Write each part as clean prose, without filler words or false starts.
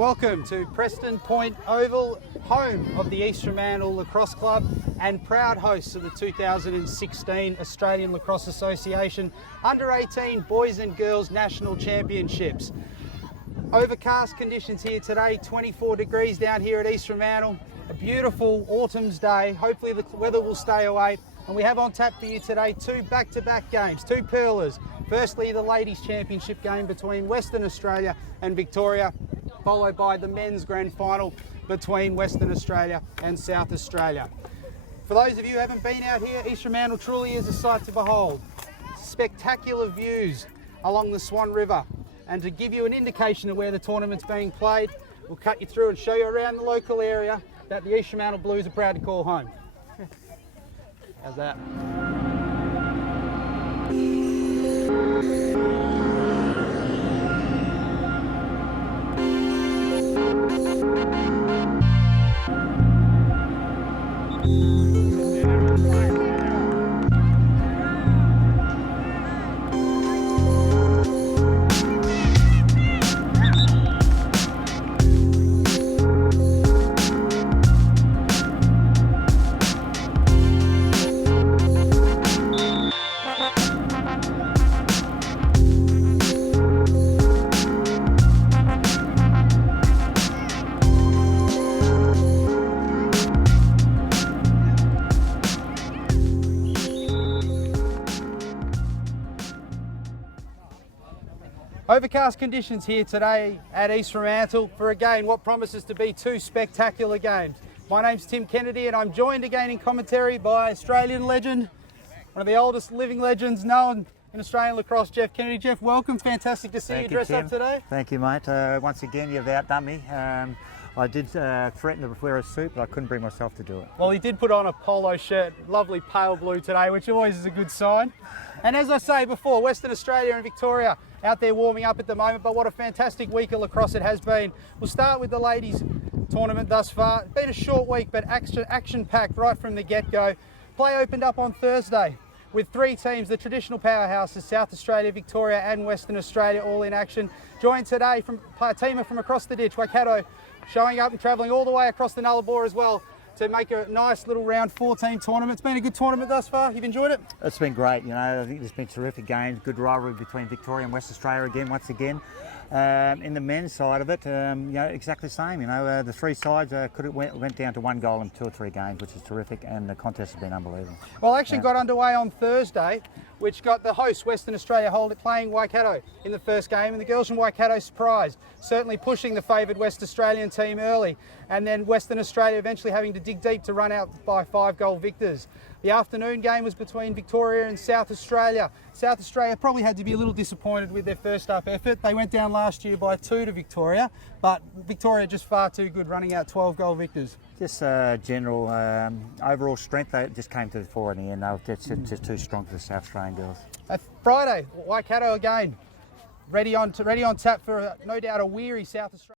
Welcome to Preston Point Oval, home of the East Fremantle Lacrosse Club and proud hosts of the 2016 Australian Lacrosse Association Under-18 Boys and Girls National Championships. Overcast conditions here today, 24 degrees down here at East Fremantle. A beautiful autumn's day. Hopefully the weather will stay away. And we have on tap for you today two back-to-back games, two pearlers. Firstly, the Ladies' Championship game between Western Australia and Victoria, followed by the men's grand final between Western Australia and South Australia. For those of you who haven't been out here, East Fremantle truly is a sight to behold. Spectacular views along the Swan River. And to give you an indication of where the tournament's being played, we'll cut you through and show you around the local area that the East Fremantle Blues are proud to call home. How's that? Overcast conditions here today at East Fremantle for again what promises to be two spectacular games. My name's Tim Kennedy and I'm joined again in commentary by Australian legend, one of the oldest living legends known in Australian lacrosse, Jeff Kennedy. Jeff, welcome. Fantastic to see you dressed up today. Thank you, mate. Once again, you've outdone me. I did threaten to wear a suit, but I couldn't bring myself to do it. Well, he did put on a polo shirt, lovely pale blue today, which always is a good sign. And as I say before, Western Australia and Victoria out there warming up at the moment, but what a fantastic week of lacrosse it has been. We'll start with the ladies tournament thus far. It's been a short week, but action-packed right from the get-go. Play opened up on Thursday with three teams, the traditional powerhouses, South Australia, Victoria and Western Australia, all in action. Joined today from a teamer from across the ditch, Waikato, showing up and travelling all the way across the Nullarbor as well to make a nice little round 14 tournament. It's been a good tournament thus far. You've enjoyed it? It's been great. You know, I think there's been terrific games, good rivalry between Victoria and West Australia again, once again. In the men's side of it, you know, exactly the same. You know, the three sides went down to one goal in 2 or 3 games, which is terrific, and the contest has been unbelievable. Well, action got underway on Thursday, which got the host, Western Australia, playing Waikato in the first game, and the girls from Waikato surprised, certainly pushing the favoured West Australian team early, and then Western Australia eventually having to dig deep to run out by 5-goal victors. The afternoon game was between Victoria and South Australia. South Australia probably had to be a little disappointed with their first up effort. They went down last year by 2 to Victoria, but Victoria just far too good, running out 12-goal victors. Just general overall strength, they just came to the fore in the end. They were just too strong for the South Australian girls. Friday, Waikato again, ready on tap for no doubt a weary South Australia.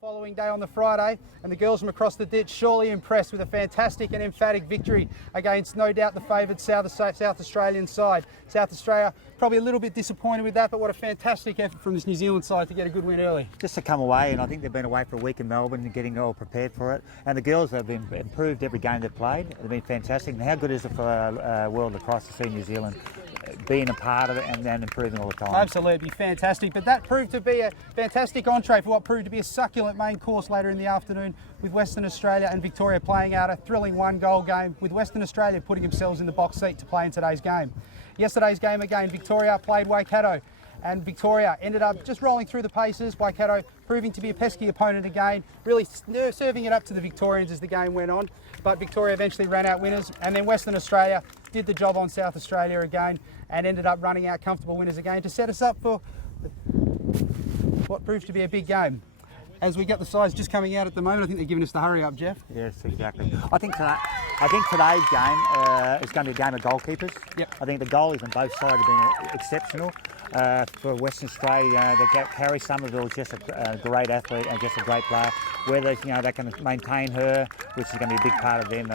Following day on the Friday, and the girls from across the ditch surely impressed with a fantastic and emphatic victory against no doubt the favoured South Australian side. South Australia probably a little bit disappointed with that, but what a fantastic effort from this New Zealand side to get a good win early. Just to come away, and I think they've been away for a week in Melbourne and getting all prepared for it. And the girls have been improved every game they've played. They've been fantastic. And how good is it for world lacrosse to see New Zealand being a part of it and improving all the time? Absolutely fantastic, but that proved to be a fantastic entree for what proved to be a succulent main course later in the afternoon, with Western Australia and Victoria playing out a thrilling 1-goal game, with Western Australia putting themselves in the box seat to play in today's game. Yesterday's game again, Victoria played Waikato, and Victoria ended up just rolling through the paces. Waikato proving to be a pesky opponent again, really serving it up to the Victorians as the game went on, but Victoria eventually ran out winners, and then Western Australia did the job on South Australia again and ended up running out comfortable winners again to set us up for what proved to be a big game. As we got the sides just coming out at the moment, I think they're giving us the hurry up, Jeff. Yes, exactly. I think today's game is going to be a game of goalkeepers. Yep. I think the goalies on both sides have been exceptional. For Western Australia, Carrie Somerville is just a great athlete and just a great player. Whether they can maintain her, which is going to be a big part of them.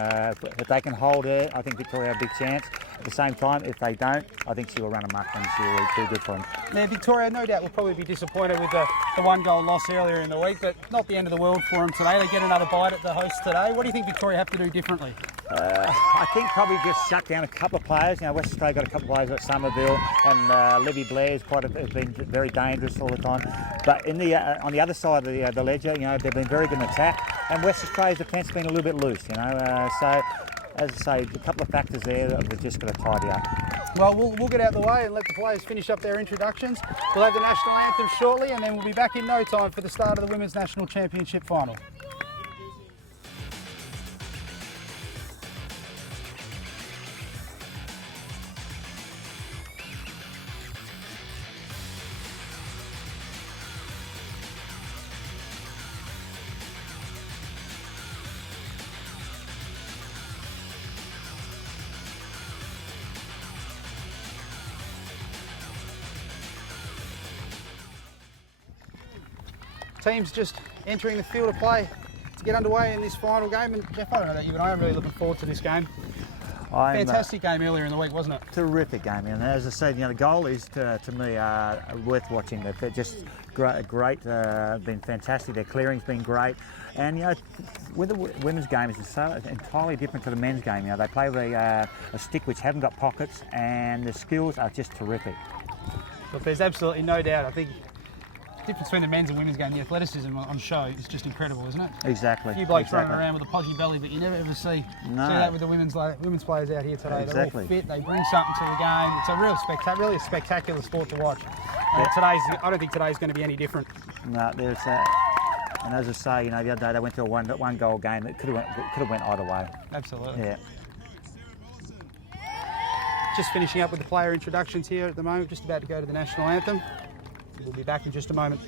If they can hold her, I think Victoria have a big chance. At the same time, if they don't, I think she will run amok and she will be too good for them. Now, Victoria, no doubt, will probably be disappointed with the 1-goal loss earlier in the week, but not the end of the world for them today. They get another bite at the host today. What do you think Victoria have to do differently? I think probably just shut down a couple of players. You know, West Australia got a couple of players at Somerville, and Libby Blair's has been very dangerous all the time. But in the on the other side of the ledger, you know, they've been very good in attack, and West Australia's defence has been a little bit loose. You know, so as I say, a couple of factors there that we've just got to tidy up. Well, we'll get out of the way and let the players finish up their introductions. We'll have the national anthem shortly, and then we'll be back in no time for the start of the Women's National Championship final. Teams just entering the field of play to get underway in this final game. And Jeff, I don't know about you, but I am really looking forward to this game. Fantastic game earlier in the week, wasn't it? Terrific game, and as I said, you know, the goalies to me are worth watching. They're just great, been fantastic. Their clearing's been great, and you know, with the women's game, it's so entirely different to the men's game. You know, they play with a stick which haven't got pockets, and the skills are just terrific. But there's absolutely no doubt. I think the difference between the men's and women's game, the athleticism on show is just incredible, isn't it? Exactly. A few blokes running around with a podgy belly, but you never ever see that with the women's players out here today. They're all fit, they bring something to the game. It's a really a spectacular sport to watch. I don't think today's going to be any different. No, there's and as I say, you know, the other day they went to a one goal game that could have went either way. Absolutely. Yeah. Just finishing up with the player introductions here at the moment, just about to go to the national anthem. We'll be back in just a moment.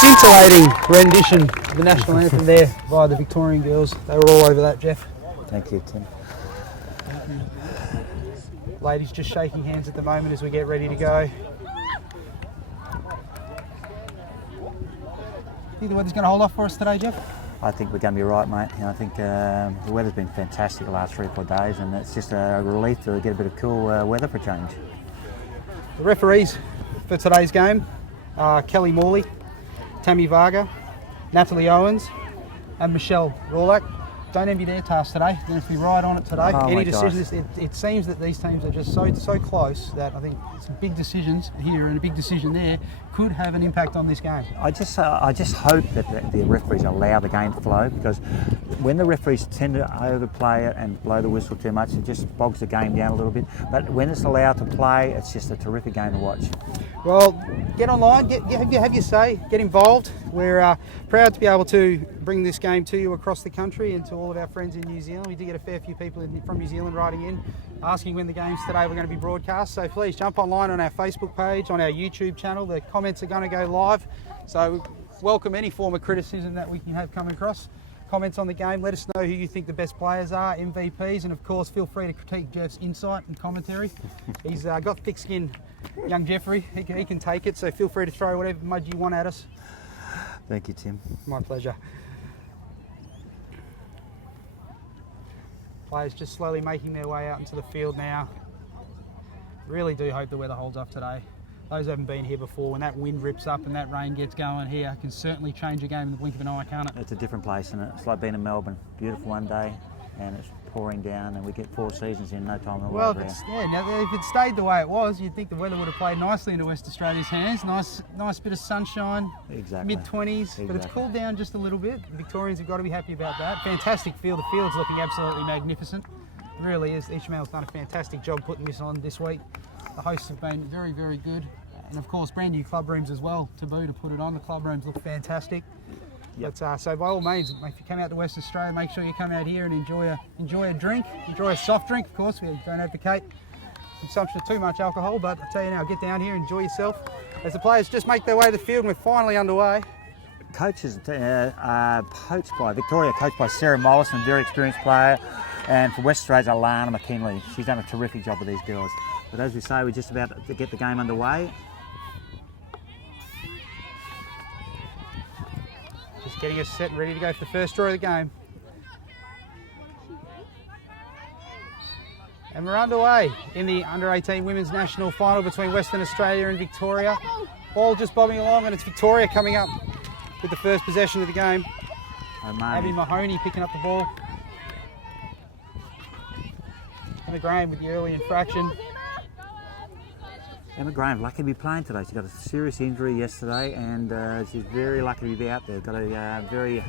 Scintillating rendition of the national anthem there by the Victorian girls. They were all over that, Jeff. Thank you, Tim. Ladies just shaking hands at the moment as we get ready to go. Think the weather's going to hold off for us today, Jeff? I think we're going to be right, mate. You know, I think the weather's been fantastic the last 3 or 4 days, and it's just a relief to get a bit of cool weather for change. The referees for today's game are Kelly Morley, Tammy Varga, Natalie Owens and Michelle Rawlack. Don't envy their task today. They're going to be right on it today. Oh, any decisions, it seems that these teams are just so close that I think some big decisions here and a big decision there could have an impact on this game. I just hope that the referees allow the game to flow, because when the referees tend to overplay it and blow the whistle too much, it just bogs the game down a little bit. But when it's allowed to play, it's just a terrific game to watch. Well, get online, have your say, get involved. We're proud to be able to bring this game to you across the country and to all of our friends in New Zealand. We did get a fair few people from New Zealand writing in, asking when the games today were going to be broadcast. So please jump online on our Facebook page, on our YouTube channel. The comments are going to go live. So welcome any form of criticism that we can have come across. Comments on the game, let us know who you think the best players are, MVPs, and of course feel free to critique Jeff's insight and commentary. He's got thick skin, young Jeffrey, he can take it, so feel free to throw whatever mud you want at us. Thank you, Tim. My pleasure. Players just slowly making their way out into the field now. Really do hope the weather holds up today. Those who haven't been here before, when that wind rips up and that rain gets going here, can certainly change a game in the blink of an eye, can't it? It's a different place, and it's like being in Melbourne. Beautiful one day, and it's pouring down, and we get 4 seasons in no time in the Well, world. if it stayed the way it was, you'd think the weather would have played nicely into West Australia's hands. Nice bit of sunshine, Exactly. mid-20s, Exactly. but it's cooled down just a little bit. The Victorians have got to be happy about that. Fantastic field. The field's looking absolutely magnificent. It really is. Ishmael's done a fantastic job putting this on this week. The hosts have been very, very good. And of course, brand new club rooms as well to put it on. The club rooms look fantastic. Yep. But, so by all means, if you come out to Western Australia, make sure you come out here and enjoy a drink, enjoy a soft drink. Of course, we don't advocate consumption of too much alcohol, but I tell you now, get down here, enjoy yourself. As the players just make their way to the field, and we're finally underway. Coaches are coached by Victoria, coached by Sarah Mollison, very experienced player, and for West Australia's Alana McKinley. She's done a terrific job with these girls. But as we say, we're just about to get the game underway. Just getting us set and ready to go for the first draw of the game. And we're underway in the Under-18 Women's National Final between Western Australia and Victoria. Ball just bobbing along, and it's Victoria coming up with the first possession of the game. Abby Mahoney picking up the ball. Emma Graham with the early infraction. Emma Graham, lucky to be playing today. She got a serious injury yesterday, and she's very lucky to be out there. Got a very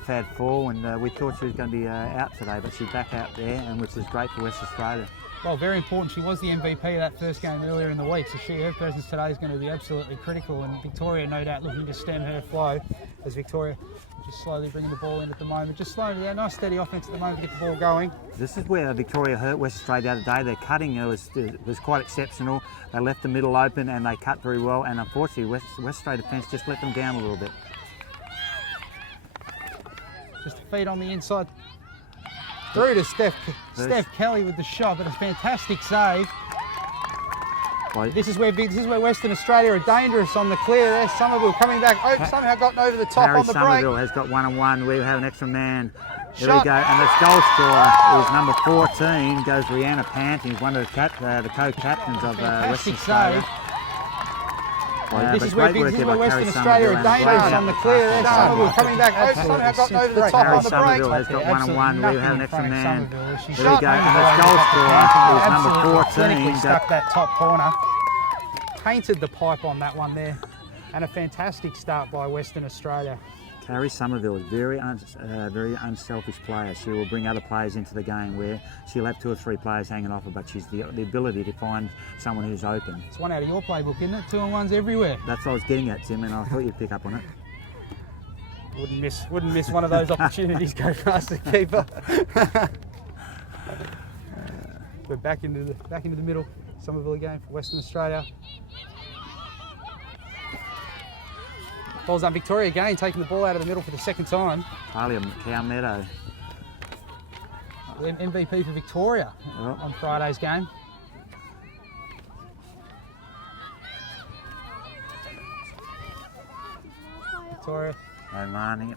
bad fall, and we thought she was going to be out today, but she's back out there, and which is great for West Australia. Well, very important. She was the MVP of that first game earlier in the week, so her presence today is going to be absolutely critical, and Victoria no doubt looking to stem her flow as Victoria just slowly bringing the ball in at the moment. Just slowing it down. Nice steady offense at the moment to get the ball going. This is where Victoria hurt West Australia the other day. Their cutting was quite exceptional. They left the middle open and they cut very well, and unfortunately West Australia defence just let them down a little bit. Just a feed on the inside. Through to Steph Kelly with the shot, but a fantastic save. This is where Western Australia are dangerous on the clear there. Somerville coming back, somehow gotten over the top on the break. Somerville has got 1-on-1. We have an extra man. There we go, and this goal scorer is number 14, goes Rihanna Panting, who's one of the co-captains of Western Australia. This is where Western Australia are dangerous on the clear there. Somerville coming back, somehow gotten over the top on the break. Somerville has got 1-on-1. We have an extra man. There we go, and this goal scorer is number 14. Stuck that top corner. Painted the pipe on that one there, and a fantastic start by Western Australia. Carrie Somerville is very unselfish player. She will bring other players into the game where she'll have 2 or 3 players hanging off her, but she's the ability to find someone who's open. It's one out of your playbook, isn't it? 2-on-1s everywhere. That's what I was getting at, Tim, and I thought you'd pick up on it. Wouldn't miss one of those opportunities go past the keeper. We're back into the middle. Somerville again for Western Australia. Ball's on Victoria again, taking the ball out of the middle for the second time. Talia Meadow. MVP for Victoria on Friday's game. Victoria.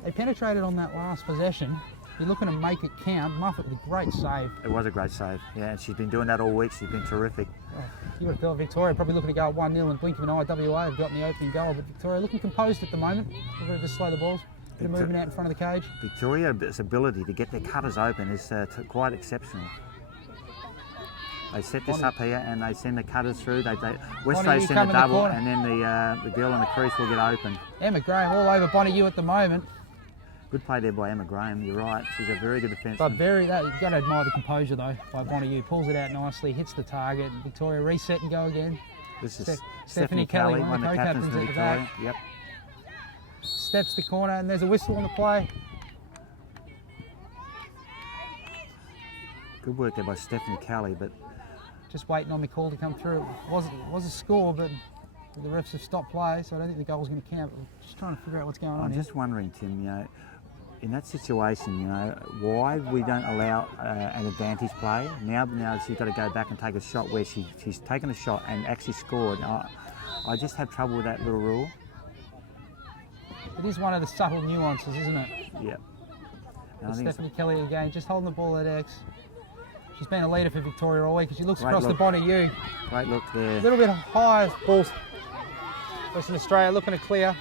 They penetrated on that last possession. You're looking to make it count. Muffet with a great save. It was a great save, yeah, and she's been doing that all week. She's been terrific. Oh, you would have thought Victoria probably looking to go 1-0 in the blink of an eye. WA have gotten the opening goal, but Victoria looking composed at the moment. We're going to just slow the balls. Bit of movement out in front of the cage. Victoria's ability to get their cutters open is quite exceptional. They set this up here and they send the cutters through. West Australia send a double, and then the girl in the crease will get open. Emma Graham all over Bonnie at the moment. Good play there by Emma Graham, you're right. She's a very good defenseman. But you've got to admire the composure though by Bonnie. Pulls it out nicely, hits the target. Victoria reset and go again. This is Stephanie Kelly, one of the captains of Victoria. Yep. Steps the corner and there's a whistle on the play. Good work there by Stephanie Kelly, but just waiting on the call to come through. It was a score, but the refs have stopped play, so I don't think the goal's going to count. But just trying to figure out what's going on. I'm just wondering, Tim, in that situation, why we don't allow an advantage play. Now she's got to go back and take a shot where she's taken a shot and actually scored. I just have trouble with that little rule. It is one of the subtle nuances, isn't it? Yep. And I It's think Stephanie Kelly again, just holding the ball at X. She's been a leader for Victoria all week. She looks Great across look. the bonnet U. great look there. A little bit high ball. Western Australia looking to clear.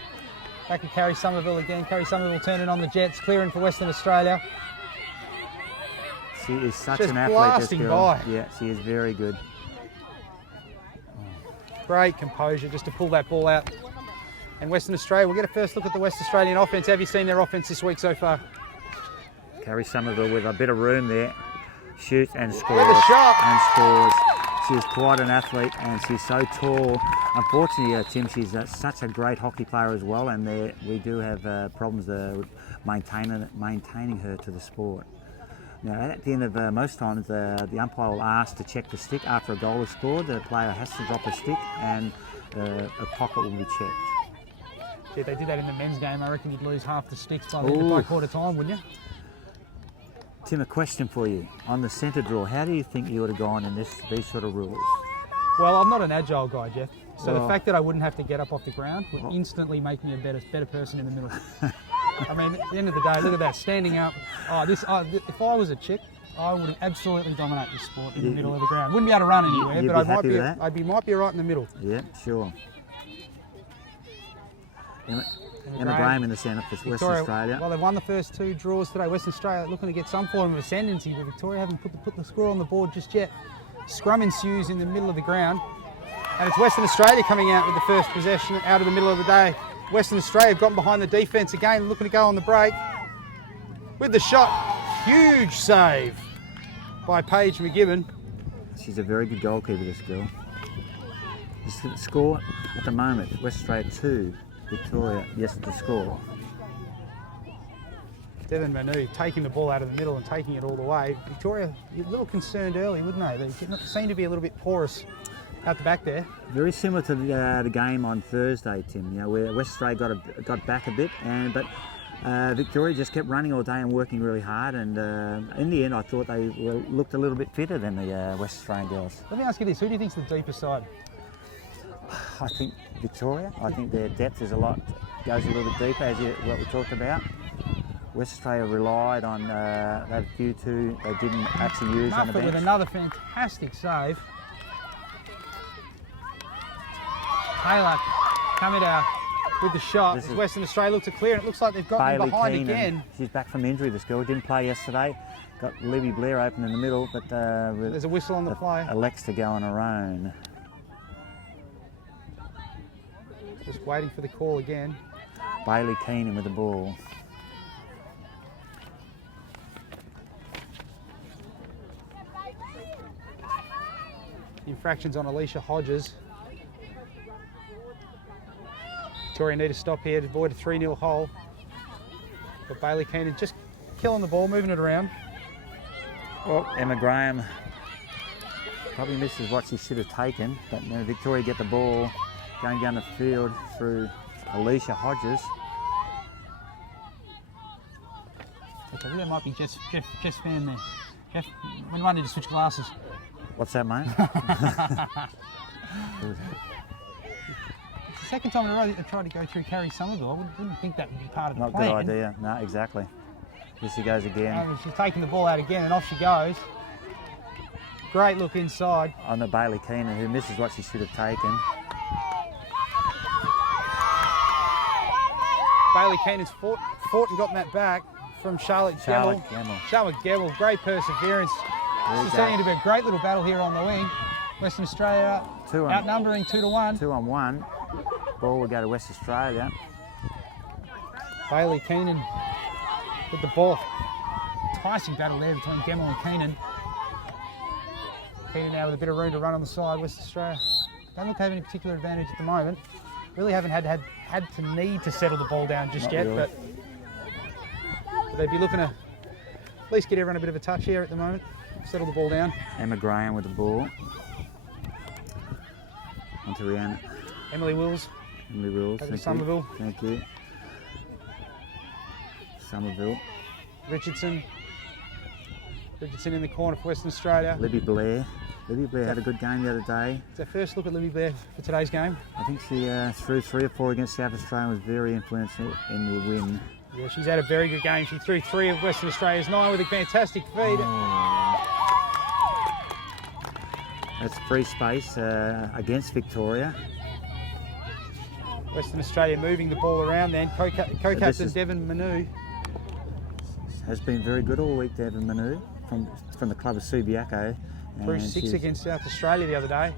Back to Carrie Somerville again. Carrie Somerville turning on the Jets, clearing for Western Australia. She is such Just an athlete, this blasting girl. by. Yeah, she is very good. Great composure just to pull that ball out. And Western Australia, we'll get a first look at the West Australian offence. Have you seen their offence this week so far? Carrie Somerville with a bit of room there. Shoots and scores. With a shot. And scores. She is quite an athlete and she's so tall. Unfortunately, Tim, she's such a great hockey player as well, and we do have problems maintaining her to the sport. Now, at the end of most times, the umpire will ask to check the stick after a goal is scored. The player has to drop a stick and a pocket will be checked. Yeah, they did that in the men's game. I reckon you'd lose half the sticks by quarter time, wouldn't you? Tim, a question for you. On the centre draw, how do you think you would have gone in these sort of rules? Well, I'm not an agile guy, Jeff. So the fact that I wouldn't have to get up off the ground would instantly make me a better person in the middle. I mean, at the end of the day, look at that, standing up. If I was a chick, I would absolutely dominate this sport in the middle of the ground. Wouldn't be able to run anywhere, You'd but be might be right in the middle. Yeah, sure. Emma Graham in the centre for Western Australia. Well, they've won the first two draws today. Western Australia looking to get some form of ascendancy, but Victoria haven't put the score on the board just yet. Scrum ensues in the middle of the ground. And it's Western Australia coming out with the first possession out of the middle of the day. Western Australia have gotten behind the defence again, looking to go on the break. With the shot, huge save by Paige McGibbon. She's a very good goalkeeper, this girl. The score at the moment, West Australia 2, Victoria, yes, the score. Devon Manu taking the ball out of the middle and taking it all the way. Victoria, a little concerned early, wouldn't they? They seem to be a little bit porous out the back there. Very similar to the game on Thursday, Tim. You know, where West Australia got back a bit, but Victoria just kept running all day and working really hard. And in the end, I thought they looked a little bit fitter than the West Australian girls. Let me ask you this: who do you think's the deeper side? I think Victoria. I think their depth goes a little bit deeper, as what we talked about. West Australia relied on that few two they didn't actually use on the bench. With another fantastic save. Taylor coming out with the shot. Western Australia look to clear, and it looks like they've got them behind again. She's back from injury, this girl. Didn't play yesterday. Got Libby Blair open in the middle, but there's a whistle on the play. Elects to go on her own. Just waiting for the call again. Bailey Keenan with the ball. Infractions on Alicia Hodges. Victoria need to stop here to avoid a 3-0 hole. But Bailey Keenan just killing the ball, moving it around. Well, Emma Graham probably misses what she should have taken, but Victoria get the ball going down the field through Alicia Hodges. I think that might be Jeff's fan there. Jeff, when do I need to switch glasses? What's that, mate? It's the second time in a row that they tried to go through Carrie Somerville. I wouldn't think that would be part of the plan. Not a good idea. No, exactly. Here she goes again. She's taking the ball out again, and off she goes. Great look inside. On the Bailey Keenan, who misses what she should have taken. Bailey Keenan's fought and gotten that back from Charlotte Gemmell. Charlotte Gemmell, great perseverance. She's turning into a great little battle here on the wing. Western Australia outnumbering 2-1. 2-on-1. Ball will go to West Australia. Bailey Keenan with the ball. Enticing battle there between Gemmell and Keenan. Keenan now with a bit of room to run on the side. West Australia don't look to have any particular advantage at the moment. Really haven't had to need to settle the ball down just yet, really. but they'd be looking to at least get everyone a bit of a touch here at the moment. Settle the ball down. Emma Graham with the ball. Onto Rihanna. Emily Wills. Somerville. Thank you. Somerville. Richardson in the corner for Western Australia. Libby Blair. Libby Blair had a good game the other day. It's our first look at Libby Blair for today's game. I think she threw 3 or 4 against South Australia, was very influential in the win. Yeah, she's had a very good game. She threw 3 of Western Australia's 9 with a fantastic feed. That's free space against Victoria. Western Australia moving the ball around then. Co-captain Devon Manu. Has been very good all week, Devon Manu, from the club of Subiaco. Threw 6 against South Australia the other day.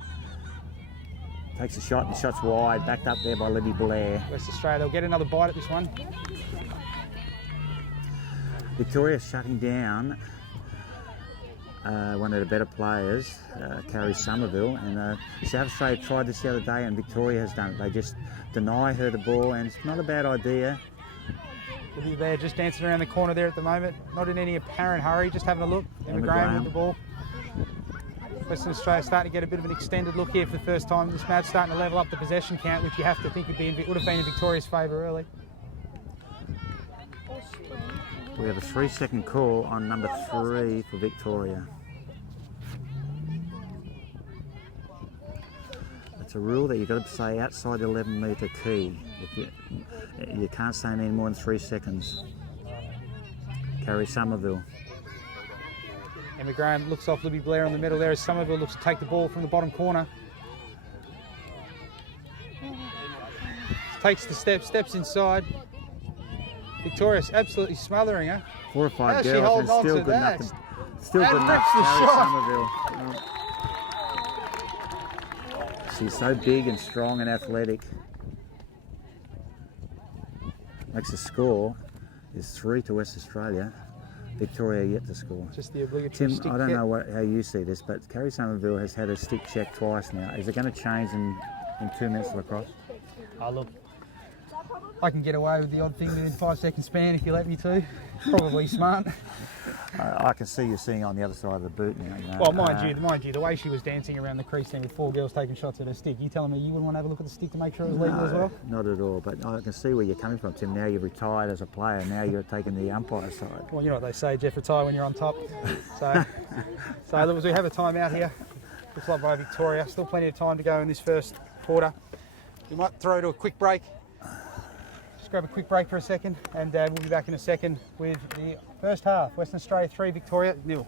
Takes a shot and the shot's wide, backed up there by Libby Blair. West Australia, they'll get another bite at this one. Victoria shutting down one of the better players, Carrie Somerville, and South Australia tried this the other day and Victoria has done it. They just deny her the ball and it's not a bad idea. Libby Blair just dancing around the corner there at the moment, not in any apparent hurry, just having a look. Emma Graham with the ball. Western Australia starting to get a bit of an extended look here for the first time in this match, starting to level up the possession count, which you have to think would have been in Victoria's favour early. We have a 3-second call on number 3 for Victoria. It's a rule that you've got to say outside the 11-metre key. You can't say any more than 3 seconds. Carrie Somerville. Emma Graham looks off Libby Blair in the middle there as Somerville looks to take the ball from the bottom corner. Takes the steps inside. Victoria's absolutely smothering her. 4 or 5 How's she girls holding and on still to good that? enough. Still And good enough. rips the Carrie shot. Somerville. She's so big and strong and athletic. Makes the score is 3 to West Australia. Victoria yet to score. Just the obligatory Tim, stick I don't check. know how you see this, but Carrie Somerville has had a stick check twice now. Is it going to change in 2 minutes of lacrosse? Oh, look, I can get away with the odd thing within 5 second span if you let me to. Probably smart. I can see you seeing on the other side of the boot now. You know. Well, mind you, the way she was dancing around the crease then with 4 girls taking shots at her stick, you telling me you wouldn't want to have a look at the stick to make sure it was legal as well? Not at all, but I can see where you're coming from, Tim. Now you've retired as a player, now you're taking the umpire side. Well, you know what they say, Jeff, retire when you're on top. So look, as we have a timeout here, looks like by Victoria. Still plenty of time to go in this first quarter. We might throw to a quick break. Just grab a quick break for a second, and we'll be back in a second with the first half. Western Australia 3, Victoria 0.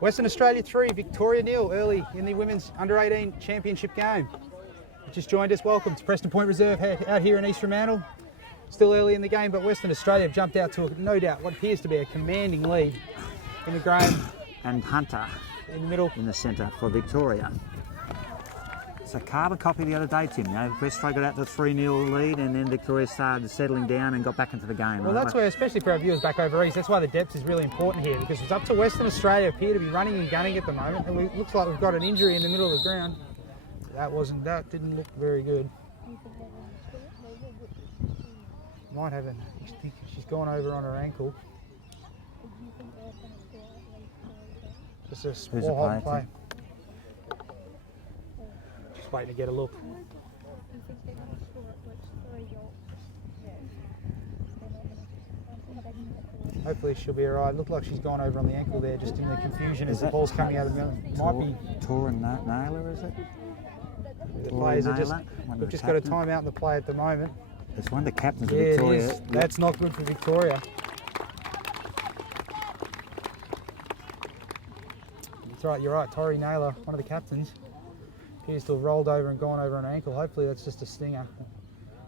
Western Australia 3, Victoria 0 early in the Women's Under-18 Championship game. Just joined us, welcome to Preston Point Reserve out here in East Fremantle. Still early in the game, but Western Australia have jumped out to, no doubt, what appears to be a commanding lead. Emma Graham and Hunter in the middle. In the centre for Victoria. It's a carbon copy the other day, Tim. You know, West got out to 3-0 lead and then Victoria started settling down and got back into the game. Well, that's where, especially for our viewers back over east, that's why the depth is really important here, because it's up to Western Australia appear to be running and gunning at the moment, and it looks like we've got an injury in the middle of the ground. That didn't look very good. Might have she's gone over on her ankle. Just a small hold play. Just waiting to get a look. Hopefully she'll be alright. Looked like she's gone over on the ankle there, just in the confusion as the ball's coming out of the middle. Might be Tor and Naylor, is it? The players are just. We've just got a timeout in the play at the moment. It's one of the captains of Victoria. Victoria. It is. That's not good for Victoria. That's right, you're right. Tori Naylor, one of the captains, appears appears to have rolled over and gone over an ankle. Hopefully that's just a stinger.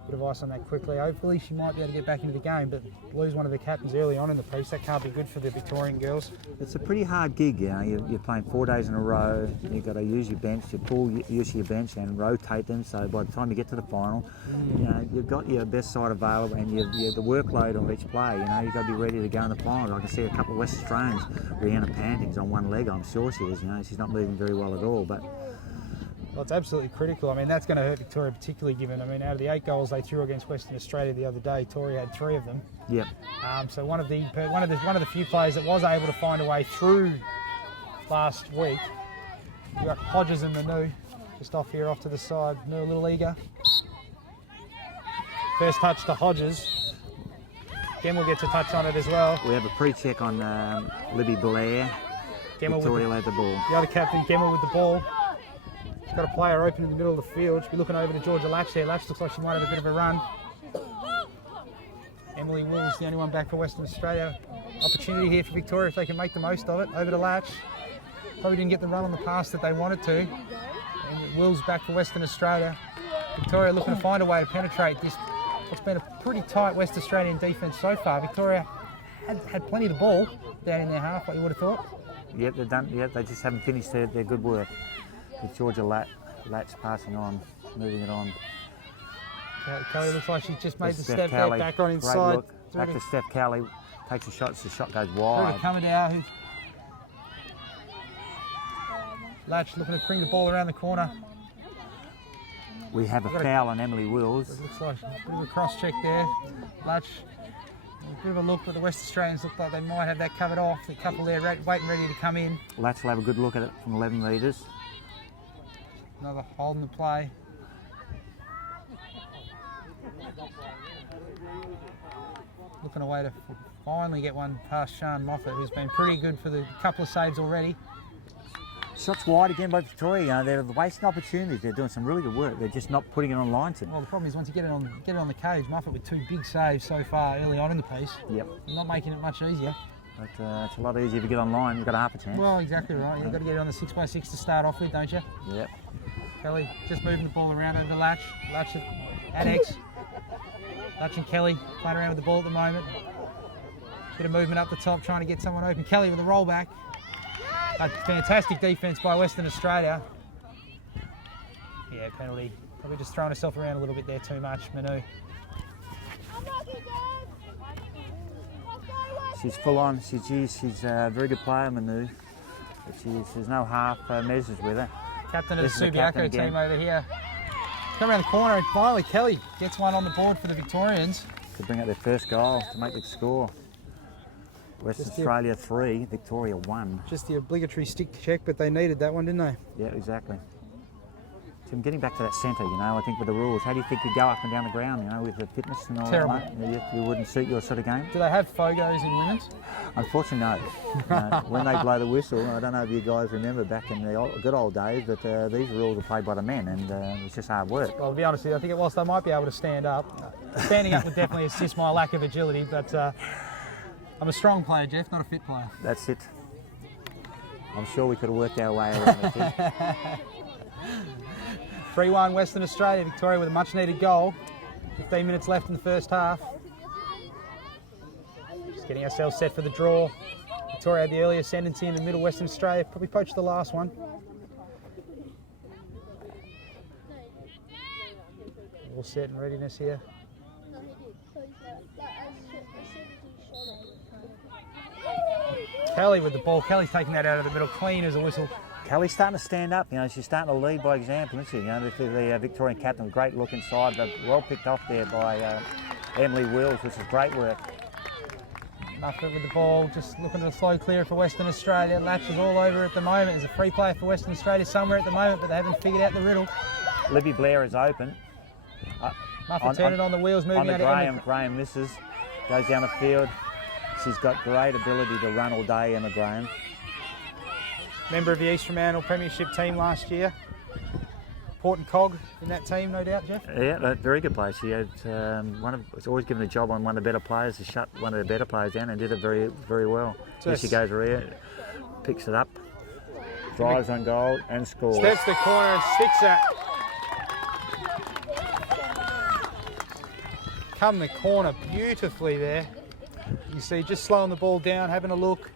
Bit of ice on that quickly. Hopefully she might be able to get back into the game, but lose one of the captains early on in the piece. That can't be good for the Victorian girls. It's a pretty hard gig, you know. You're playing 4 days in a row. You've got to use your bench, you pull use your bench and rotate them. So by the time you get to the final, you know, you've got your best side available and the workload on each play. You know, you've got to be ready to go in the final. I can see a couple of West Australians, Rihanna Panting's on one leg. I'm sure she is. You know, she's not moving very well at all, but. Well, it's absolutely critical. I mean, that's going to hurt Victoria particularly given, I mean, out of the 8 goals they threw against Western Australia the other day, Tori had 3 of them. Yep. So one of the few players that was able to find a way through last week. You got Hodges and Manu just off here, off to the side. Manu a little eager. First touch to Hodges. Gemmell gets a touch on it as well. We have a pre-check on Libby Blair. Gemmell Victoria led the ball. The other captain, Gemmell with the ball. She's got a player open in the middle of the field. She'll be looking over to Georgia Latch there. Latch looks like she might have a bit of a run. Emily Wills, the only one back for Western Australia. Opportunity here for Victoria if they can make the most of it. Over to Latch. Probably didn't get the run on the pass that they wanted to. And Wills back for Western Australia. Victoria looking to find a way to penetrate this. What's been a pretty tight West Australian defence so far. Victoria had plenty of the ball down in their half, what you would have thought. Yep, they're done. Yep, they just haven't finished their good work. With Georgia Latch passing on, moving it on. Kelly looks like she's just made the step Kelly, back on inside. Back to Steph Kelly, takes a shot, the shot goes wide. Coming out. Latch looking to bring the ball around the corner. We have a foul on Emily Wills. It looks like a bit of a cross check there. Latch, a bit of a look, but the West Australians look like they might have that covered off. The couple there waiting ready to come in. Latch will have a good look at it from 11 metres. Another holding the play. Looking a way to finally get one past Sian Moffat, who's been pretty good for the couple of saves already. Shots wide again by Victoria. You know, they're wasting opportunities. They're doing some really good work. They're just not putting it on lines. Well, the problem is once you get it on the cage, Moffat with 2 big saves so far early on in the piece. Yep. Not making it much easier. But it's a lot easier if you get on line. You've got half a chance. Well, exactly right. You've got to get it on the 6x6 to start off with, don't you? Yep. Kelly just moving the ball around over to Latch. Latch at X. Latch and Kelly playing around with the ball at the moment. Bit of movement up the top, trying to get someone open. Kelly with a roll back. A fantastic defence by Western Australia. Yeah, penalty. Probably just throwing herself around a little bit there too much, Manu. She's full on. She's a very good player, Manu. But there's no half measures with her. Captain of the Subiaco team over here. Come around the corner and finally Kelly gets one on the board for the Victorians. To bring out their first goal, to make the score. Western Australia 3, Victoria 1. Just the obligatory stick check, but they needed that one, didn't they? Yeah, exactly. So I'm getting back to that centre, you know, I think with the rules. How do you think you go up and down the ground, you know, with the fitness and all that? You wouldn't suit your sort of game? Do they have Fogos in women's? Unfortunately, no. When they blow the whistle, I don't know if you guys remember back in the good old days, but these rules are played by the men, and it's just hard work. Well, to be honest with you, I think whilst they might be able to stand up, standing up would definitely assist my lack of agility, but I'm a strong player, Jeff, not a fit player. That's it. I'm sure we could have worked our way around it. 3-1 Western Australia, Victoria with a much needed goal. 15 minutes left in the first half. Just getting ourselves set for the draw. Victoria had the early ascendancy in the middle. Western Australia probably poached the last one. All set and readiness here. Kelly with the ball. Kelly's taking that out of the middle, clean as a whistle. Kelly's starting to stand up, you know, she's starting to lead by example, isn't she? You know, the Victorian captain, great look inside, but well picked off there by Emily Wills, which is great work. Muffet with the ball, just looking to slow clear for Western Australia. Latch is all over at the moment. There's a free play for Western Australia somewhere at the moment, but they haven't figured out the riddle. Libby Blair is open. Muffet turning on the wheels, moving out Graham. Graham misses, goes down the field. She's got great ability to run all day, Emma Graham. Member of the East Fremantle Premiership team last year. Important cog in that team, no doubt, Jeff? Yeah, very good player. She had it's always given a job on one of the better players to shut one of the better players down and did it very, very well. So here she goes, Rhea, picks it up. drives on goal and scores. Steps the corner and sticks that. Come the corner beautifully there. You see, just slowing the ball down, having a look.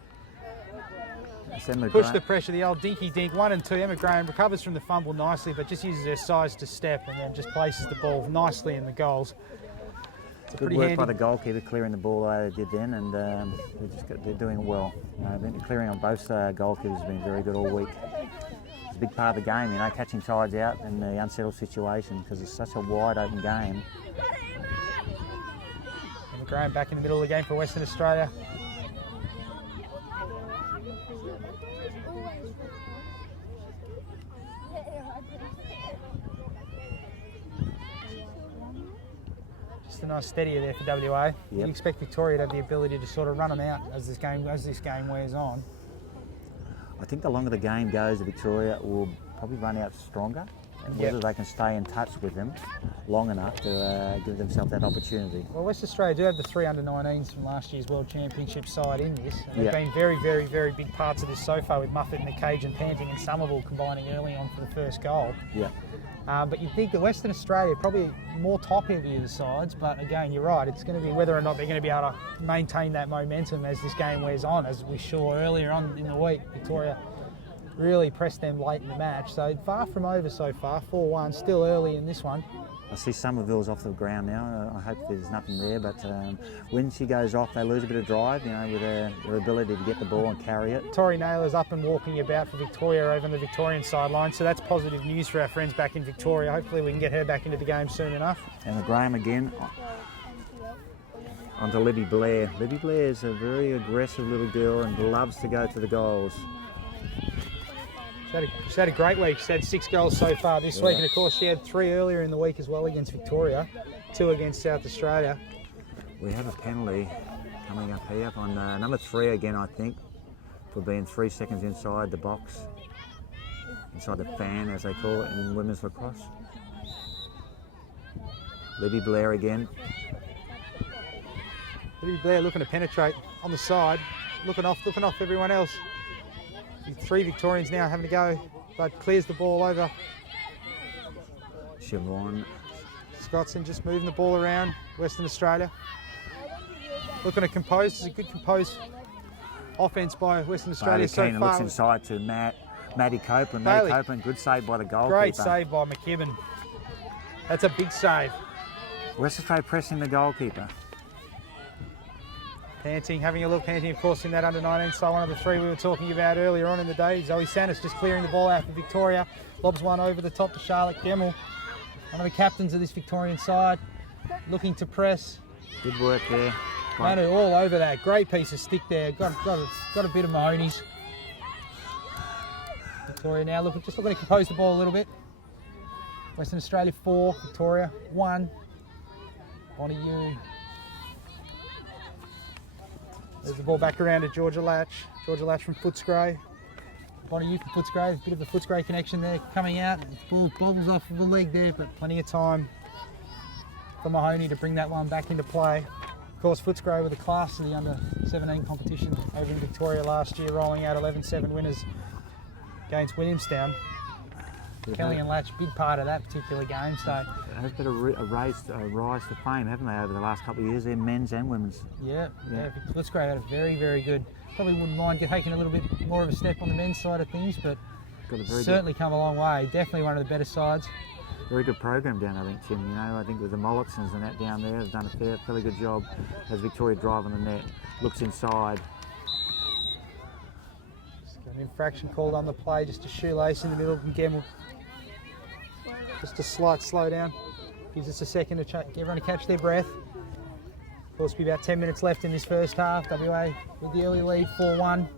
Push the pressure, the old dinky dink. 1 and 2. Emma Graham recovers from the fumble nicely, but just uses her size to step and then just places the ball nicely in the goals. It's good work by the goalkeeper clearing the ball they did then, and they're doing it well. The clearing on both goalkeepers has been very good all week. It's a big part of the game, you know, catching sides out in the unsettled situation because it's such a wide open game. Emma Graham back in the middle of the game for Western Australia. Just a nice steadier there for WA. Yep. You expect Victoria to have the ability to sort of run them out as this game wears on. I think the longer the game goes, Victoria will probably run out stronger. And whether they can stay in touch with them long enough to give themselves that opportunity. Well, West Australia do have the 3 under-19s from last year's World Championship side in this. And they've been very, very, very big parts of this so far, with Muffet in the cage and Panting and Somerville combining early on for the first goal. Yeah. But you'd think that Western Australia probably more top-heavy of the sides, but again, you're right, it's going to be whether or not they're going to be able to maintain that momentum as this game wears on. As we saw earlier on in the week, Victoria really pressed them late in the match, so far from over so far. 4-1, still early in this one. I see Somerville's off the ground now. I hope there's nothing there, but when she goes off, they lose a bit of drive, you know, with their ability to get the ball and carry it. Tori Naylor's up and walking about for Victoria over on the Victorian sideline, so that's positive news for our friends back in Victoria. Hopefully we can get her back into the game soon enough. And Graham again. Onto Libby Blair. Libby Blair is a very aggressive little girl and loves to go to the goals. She's had a great week. She's had 6 goals so far this week, and of course she had 3 earlier in the week as well against Victoria, 2 against South Australia. We have a penalty coming up here on number 3 again, I think, for being 3 seconds inside the box, inside the fan as they call it in women's lacrosse. Libby Blair again. Libby Blair looking to penetrate on the side, looking off everyone else. 3 Victorians now having to go, but clears the ball over. Siobhan Scottson just moving the ball around. Western Australia looking to compose. It's a good composed offence by Western Australia so far. Looks inside to Maddie Copeland. Maddie Copeland, good save by the goalkeeper. Great save by McKibben. That's a big save. Western Australia pressing the goalkeeper. Panting, having a look. Panting, of course, in that under-19 side, one of the 3 we were talking about earlier on in the day. Zoe Sanis just clearing the ball out for Victoria. Lobs one over the top to Charlotte Gemmell, one of the captains of this Victorian side, looking to press. Good work there. Manu all over that. Great piece of stick there. Got a bit of Mahoney's. Victoria now just looking to compose the ball a little bit. Western Australia 4, Victoria 1. Bonnie Yu. There's the ball back around to Georgia Latch. Georgia Latch from Footscray. Bonnie Yu from Footscray. A bit of the Footscray connection there coming out. The ball bobbles off of the leg there, but plenty of time for Mahoney to bring that one back into play. Of course, Footscray with the class of the under-17 competition over in Victoria last year, rolling out 11-7 winners against Williamstown. Kelly and Latch, big part of that particular game. So they've got a rise to fame, haven't they, over the last couple of years? They're men's and women's. Yeah. Footscray had a very, very good. Probably wouldn't mind taking a little bit more of a step on the men's side of things, but certainly come a long way. Definitely one of the better sides. Very good program down, I think, Tim. You know, I think with the Mollitsons and that down there, they've done a fairly good job as Victoria drive on the net. Looks inside. Just got an infraction called on the play, just a shoelace in the middle from Gemmell. Just a slight slowdown. Gives us a second to get everyone to catch their breath. Of course, be about 10 minutes left in this first half. WA with the early lead, 4-1.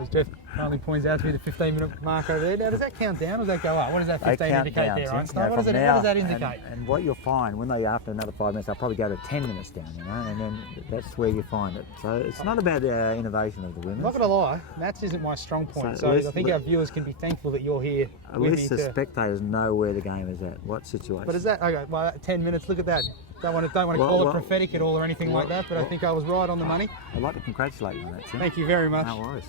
As Jeff kindly points out to me, the 15-minute mark over there. Now, does that count down or does that go up? What does that 15 indicate there, Einstein? What does that indicate? And what you'll find, when they, after another 5 minutes, they'll probably go to 10 minutes down, you know, and then that's where you find it. So it's not about the innovation of the women. Not going to lie, maths isn't my strong point, so I think our viewers can be thankful that you're here with me. At least the spectators know where the game is at, what situation. But is that, okay, well, 10 minutes, look at that. Don't want to call it prophetic at all or anything like that, but I think I was right on the money. I'd like to congratulate you on that, Tim. Thank you very much. No worries.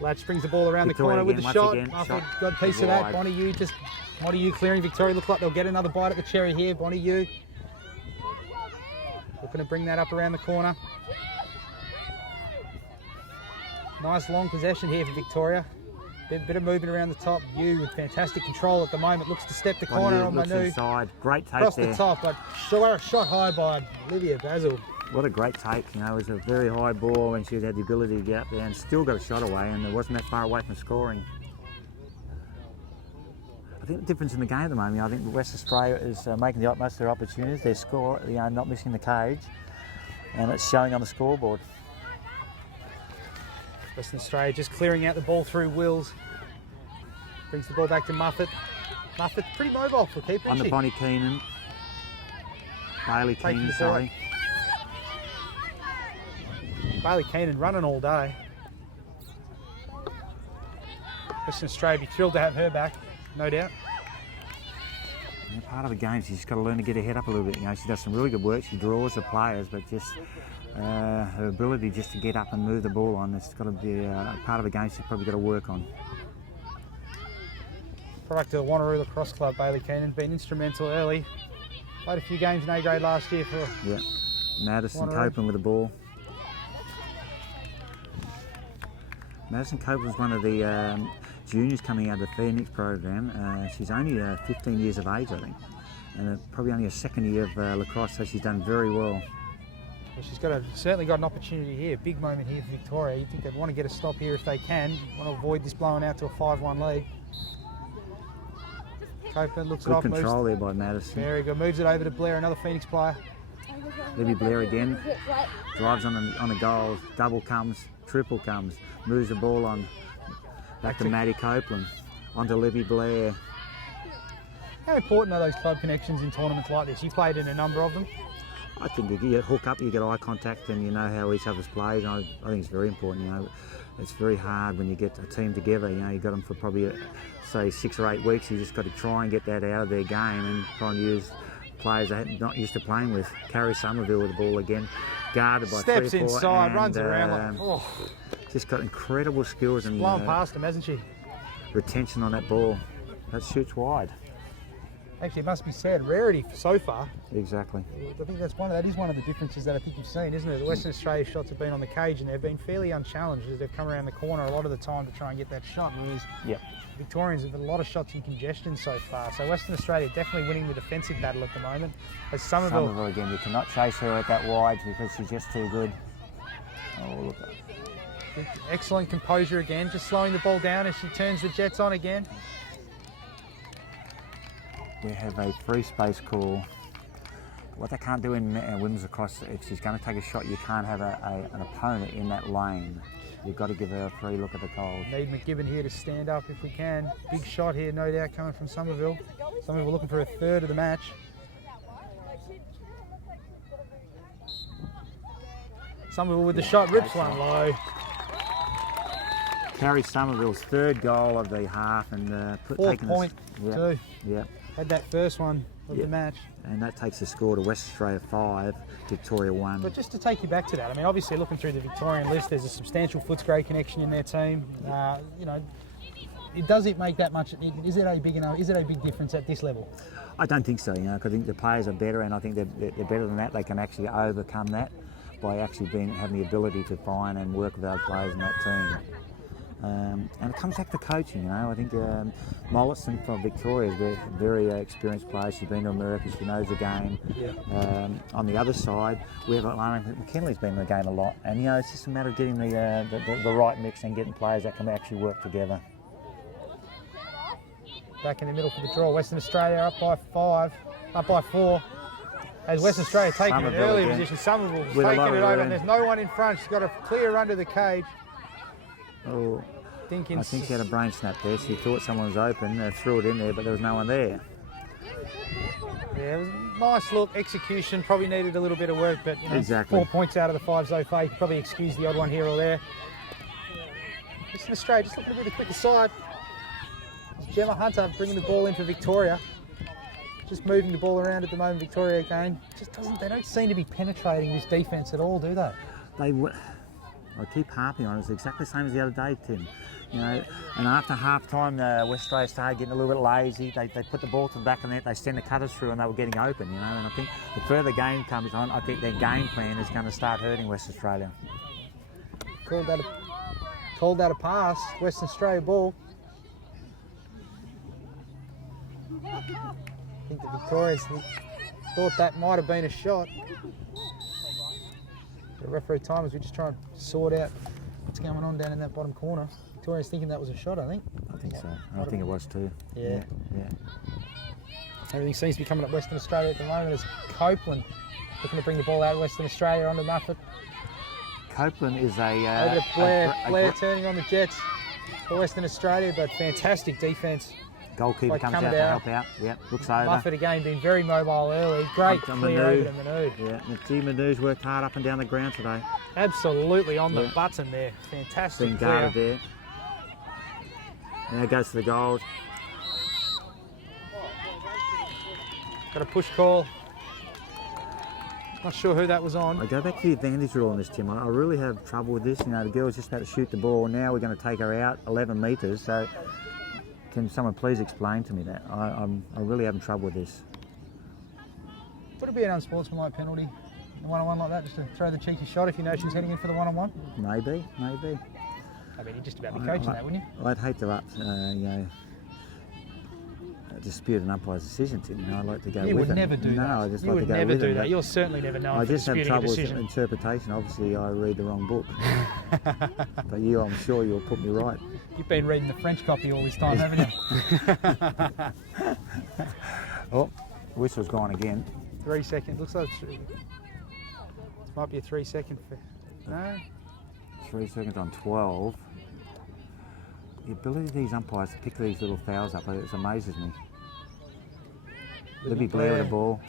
Latch brings the ball around Victoria the corner with the shot. Shot Got a piece of that. Bonnie U clearing Victoria. Look like they'll get another bite at the cherry here. Bonnie U looking to bring that up around the corner. Nice long possession here for Victoria. Bit of movement around the top. U with fantastic control at the moment. Looks to step the corner on Manu. Inside. Great take across there. the top, but shot high by Olivia Basil. What a great take, you know, it was a very high ball and she had the ability to get up there and still got a shot away, and it wasn't that far away from scoring. I think the difference in the game at the moment, I think West Australia is making the utmost of their opportunities. Their score, you know, not missing the cage, and it's showing on the scoreboard. Western Australia just clearing out the ball through Wills. Brings the ball back to Muffet. Muffet pretty mobile for keeper. On the Bonnie Keenan. Bailey Keenan, sorry. Bailey Keenan running all day. Western Australia be thrilled to have her back, no doubt. Yeah, part of the game, she's got to learn to get her head up a little bit. You know, she does some really good work. She draws the players, but just her ability just to get up and move the ball on, it's got to be a part of the game she's probably got to work on. Product of the Wanneroo Lacrosse Club, Bailey Keenan, been instrumental early. Played a few games in A grade last year for Madison Wanneroo. Copeland with the ball. Madison Copeland was one of the juniors coming out of the Phoenix program. She's only 15 years of age, I think, and probably only a second year of lacrosse, so she's done very well. Well, she's certainly got an opportunity here. Big moment here for Victoria. You think they'd want to get a stop here if they can. Want to avoid this blowing out to a 5-1 lead. Copeland looks it off. Good control there by Madison. Very good. Moves it over to Blair, another Phoenix player. Libby Blair again. Drives on the goal. Double comes, triple comes. Moves the ball on. Back to Maddie Copeland. Onto Libby Blair. How important are those club connections in tournaments like this? You played in a number of them. I think if you hook up, you get eye contact and you know how each other's plays. I think it's very important. You know, it's very hard when you get a team together. You know, you got them for probably, say, 6 or 8 weeks. You just got to try and get that out of their game and try and use players they're not used to playing with. Carrie Somerville with the ball again, guarded by Steps 3 or 4, inside, and, runs around like, just got incredible skills and blown past him, hasn't she? retention on that ball. That shoots wide. Actually, it must be said, rarity so far. Exactly. I think that is one of the differences that I think you've seen, isn't it? The Western Australia shots have been on the cage and they've been fairly unchallenged as they've come around the corner a lot of the time to try and get that shot. Whereas Victorians have had a lot of shots in congestion so far. So Western Australia definitely winning the defensive battle at the moment. As Somerville again, you cannot chase her at that wide because she's just too good. Oh, look at that. Excellent composure again, just slowing the ball down as she turns the Jets on again. We have a free space call. What they can't do in women's lacrosse, if she's going to take a shot, you can't have an opponent in that lane. You've got to give her a free look at the goal. Need McGibbon here to stand up if we can. Big shot here, no doubt, coming from Somerville. Somerville looking for a third of the match. Somerville with the shot, rips one low. Carrie Somerville's 3rd goal of the half and taking point too. Yeah. Had that first one of the match. And that takes the score to West Australia 5, Victoria 1. But just to take you back to that, I mean, obviously looking through the Victorian list, there's a substantial Footscray connection in their team. You know, does it make that much? Is it a big difference at this level? I don't think so. You know, 'cause I think the players are better, and I think they're better than that. They can actually overcome that by actually having the ability to find and work with other players in that team. And it comes back to coaching, you know. I think Mollison from Victoria is a very experienced player. She's been to America, she knows the game. Yeah. On the other side, we have Lana McKinley's been in the game a lot. And, you know, it's just a matter of getting the right mix and getting players that can actually work together. Back in the middle for the draw. Western Australia up by 4. As Western Australia taking an early position. Somerville taking it over, and there's no one in front. She's got a clear under the cage. Oh, Dinkins. I think she had a brain snap there. She thought someone was open, threw it in there, but there was no one there. Yeah, it was a nice look. Execution probably needed a little bit of work, but you know, exactly. 4 points out of the 5 so far. You could probably excuse the odd one here or there. Western Australia just looking to be the quicker side. Gemma Hunter bringing the ball in for Victoria. just moving the ball around at the moment. Victoria again they don't seem to be penetrating this defence at all, do they? I keep harping on it. It's exactly the same as the other day, Tim. You know, and after half time, West Australia started getting a little bit lazy. They put the ball to the back of the net, they send the cutters through, and they were getting open, you know. And I think the further game comes on, I think their game plan is going to start hurting West Australia. Called that a pass. Western Australia ball. I think the Victorians thought that might have been a shot. The referee time as we just try and sort out what's going on down in that bottom corner. Victoria's thinking that was a shot, I think. I think so. I think it was too. Yeah. Yeah. Everything seems to be coming up Western Australia at the moment as Copeland looking to bring the ball out of Western Australia onto Muffet. Copeland is Over to Blair turning on the Jets for Western Australia, but fantastic defence. Goalkeeper comes out to help out. Yep, looks over. Muffet again being very mobile early. Great clear over to Manood. Yeah, Manoo's worked hard up and down the ground today. Absolutely on the button there. Fantastic. Been guarded there. Now goes to the goal. Got a push call. Not sure who that was on. I go back to the advantage rule on this, Tim. I really have trouble with this. You know, the girl's just about to shoot the ball. Now we're going to take her out 11 metres. So can someone please explain to me that? I'm really having trouble with this. Would it be an unsportsmanlike penalty? A one-on-one like that, just to throw the cheeky shot if you know she's heading in for the one-on-one? Maybe. I mean, you'd just about be coaching that, wouldn't you? I'd hate to dispute an umpire's decision, Tim. You know, I'd like to go with it. You would never do that. No, I just you like would to go never with do it. that. You'll certainly never know. I just have trouble with decision. interpretation. Obviously, I read the wrong book. But you, I'm sure you'll put me right. You've been reading the French copy all this time, haven't you? Oh, whistle's gone again. 3 seconds. Looks like this might be a 3 second. No. 3 seconds on 12. The ability of these umpires to pick these little fouls up, it amazes me. Libby Blair with the ball.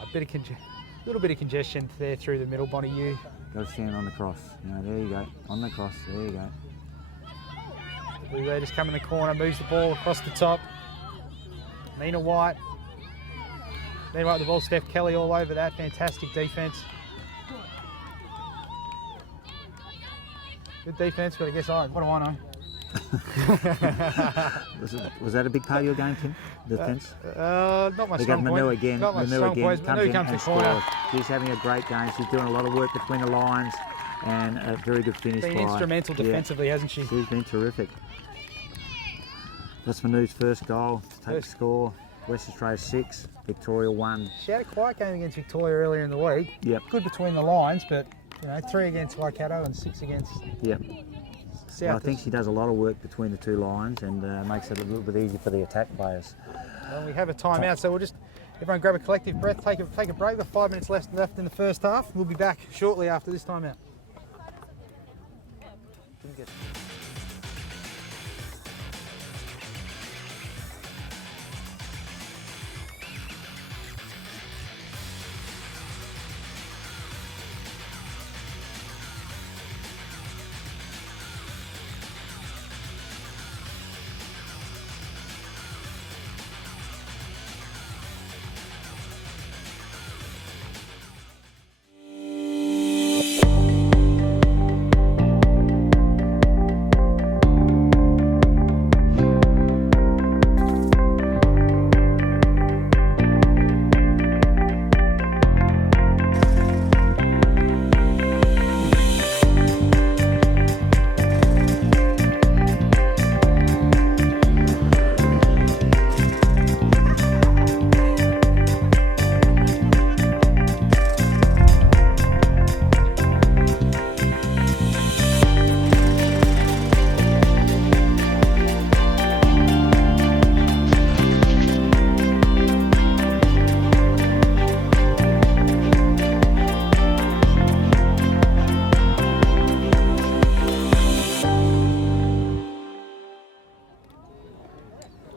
A little bit of congestion there through the middle, Bonnie U. Go stand on the cross. You know, there you go. On the cross. There you go. Blue Raiders come in the corner, moves the ball across the top. Nina White. Meanwhile, the ball, Steph Kelly all over that. Fantastic defence. Good defence, but I guess what do I know? Was that a big part of your game, Tim? Defence? Not my strong point. Manu again. Not my strong point. Manu comes to corner. She's having a great game. She's doing a lot of work between the lines and a very good finish. Been instrumental defensively, hasn't she? She's been terrific. That's Manu's first goal to take the score. West Australia 6, Victoria 1. She had a quiet game against Victoria earlier in the week. Yep. Good between the lines, but 3 against Waikato and 6 against. Yep. Well, I think she does a lot of work between the two lines and makes it a little bit easier for the attack players. Well, we have a timeout, so we'll just everyone grab a collective breath, take a break. We've got 5 minutes left in the first half. We'll be back shortly after this timeout.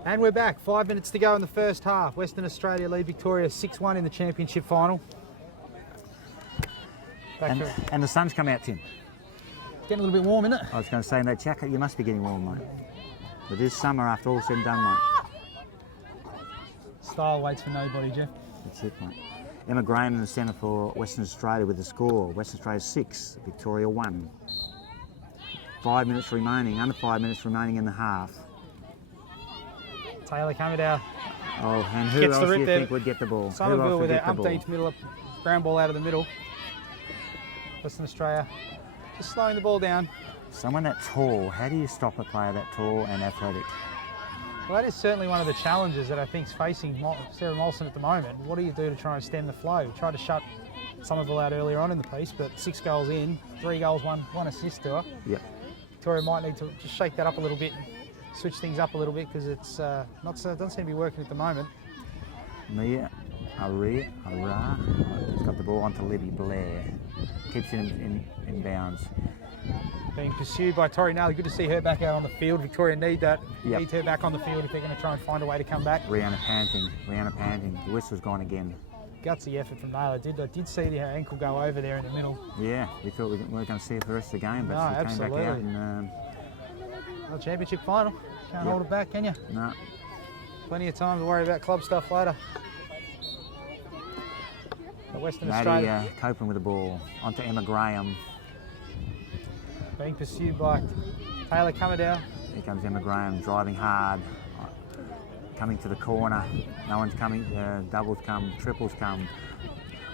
And we're back. 5 minutes to go in the first half. Western Australia lead Victoria 6-1 in the championship final. And the sun's come out, Tim. Getting a little bit warm, isn't it? I was going to say, in that jacket, you must be getting warm, mate. It is summer after all said and done, mate. Style waits for nobody, Jeff. That's it, mate. Emma Graham in the centre for Western Australia with the score. Western Australia 6, Victoria 1. 5 minutes remaining, under 5 minutes remaining in the half. Taylor coming down. Oh, and who Gets the else do rip you there. think would get the ball? Who Somerville else would with their get the ball? umpteenth middle ground ball out of the middle. Western Australia just slowing the ball down. Someone that tall, how do you stop a player that tall and athletic? Well, that is certainly one of the challenges that I think is facing Sarah Molson at the moment. What do you do to try and stem the flow? We tried to shut Somerville out earlier on in the piece, but 6 goals in, 3 goals, one assist to her. Yep. Victoria might need to just shake that up a little bit, switch things up a little bit, because it's doesn't seem to be working at the moment. Mia Ara has got the ball onto Libby Blair. Keeps it in bounds. Being pursued by Tori Nally. Good to see her back out on the field. Victoria need that. Yep. Need her back on the field if they're going to try and find a way to come back. Rihanna panting. The whistle's gone again. Gutsy effort from Naylor. I did see her ankle go over there in the middle. Yeah, we thought we weren't going to see it for the rest of the game, but No, she absolutely. came back out and Well, championship final. Can't hold it back, can you? no. Plenty of time to worry about club stuff later. But Western Maddie Australia Copeland with the ball onto Emma Graham. being pursued by Taylor Cummerdale. Here comes Emma Graham driving hard, coming to the corner. No one's coming. Doubles come, triples come.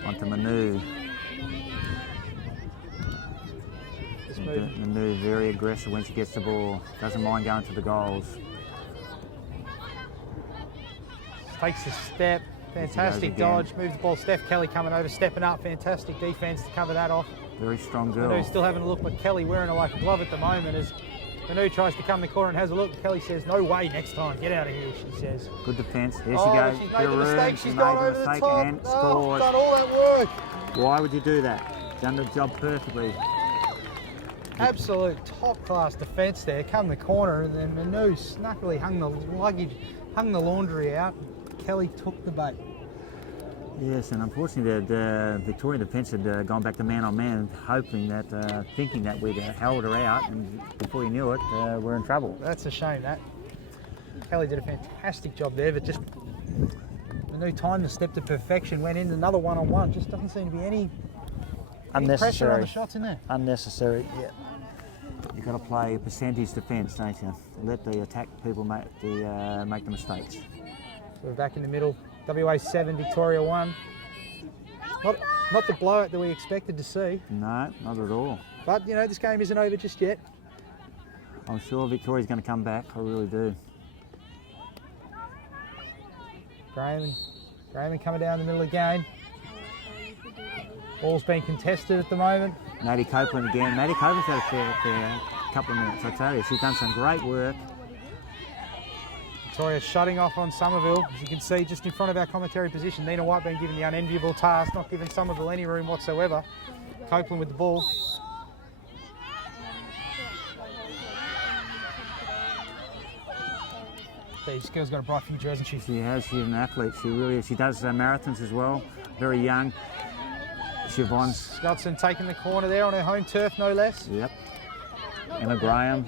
Onto Manu. Manu very aggressive when she gets the ball. Doesn't mind going to the goals. Takes a step. Fantastic again. dodge. Moves the ball. Steph Kelly coming over, stepping up. Fantastic defence to cover that off. Very strong girl. Manu still having a look, but Kelly wearing her like a glove at the moment as Manu tries to come the corner and has a look. Kelly says, "No way next time. Get out of here," she says. Good defence. Here she Oh, goes. she's Bit made of the room. mistake. She She's made gone the over the mistake top. and Oh, scored. done all that work. Why would you do that? Done the job perfectly. Absolute top-class defence there. Come the corner, and then Manu snuckily hung the luggage, hung the laundry out. Kelly took the bait. Yes, and unfortunately the Victorian defence had gone back to man-on-man, hoping that, thinking that we'd held her out, and before you knew it, we're in trouble. That's a shame, that. Kelly did a fantastic job there, but just Manu timed the step to perfection, went in another one-on-one. Just doesn't seem to be any pressure on the shots in there. Unnecessary. Yeah. You've got to play percentage defence, don't you? Let the attack people make the mistakes. So we're back in the middle. WA 7, Victoria 1. Not the blowout that we expected to see, No, not at all. but you know this game isn't over just yet. I'm sure Victoria's going to come back. I really do. Graham coming down the middle again. Ball's being contested at the moment. Maddie Copeland again. Maddie Copeland's had a fair couple of minutes, I tell you. She's done some great work. Victoria shutting off on Somerville. As you can see, just in front of our commentary position, Nina White being given the unenviable task, not giving Somerville any room whatsoever. Copeland with the ball. This girl's got a bright future, hasn't she? She has. She's an athlete. She really is. She does marathons as well. Very young. Siobhan's. Scottson taking the corner there on her home turf, no less. Yep. Emma Graham.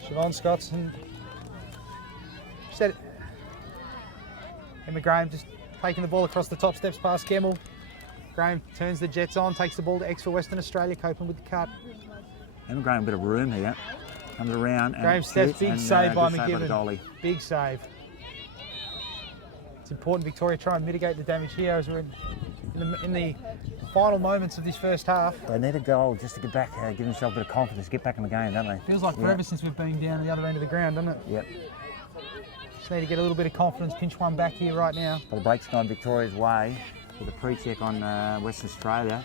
Siobhan Scottson. Emma Graham just taking the ball across the top steps past Gemmell. Graham turns the Jets on, takes the ball to X for Western Australia. Copeland with the cut. Emma Graham a bit of room here. Comes around and Graham steps, big save by McGibbon. Dolly. Big save. It's important Victoria try and mitigate the damage here as we're in the final moments of this first half. They need a goal just to get back, give themselves a bit of confidence, get back in the game, don't they? Feels like forever since we've been down at the other end of the ground, doesn't it? Yep. Just need to get a little bit of confidence, pinch one back here right now. But the break's gone Victoria's way with a pre-check on Western Australia.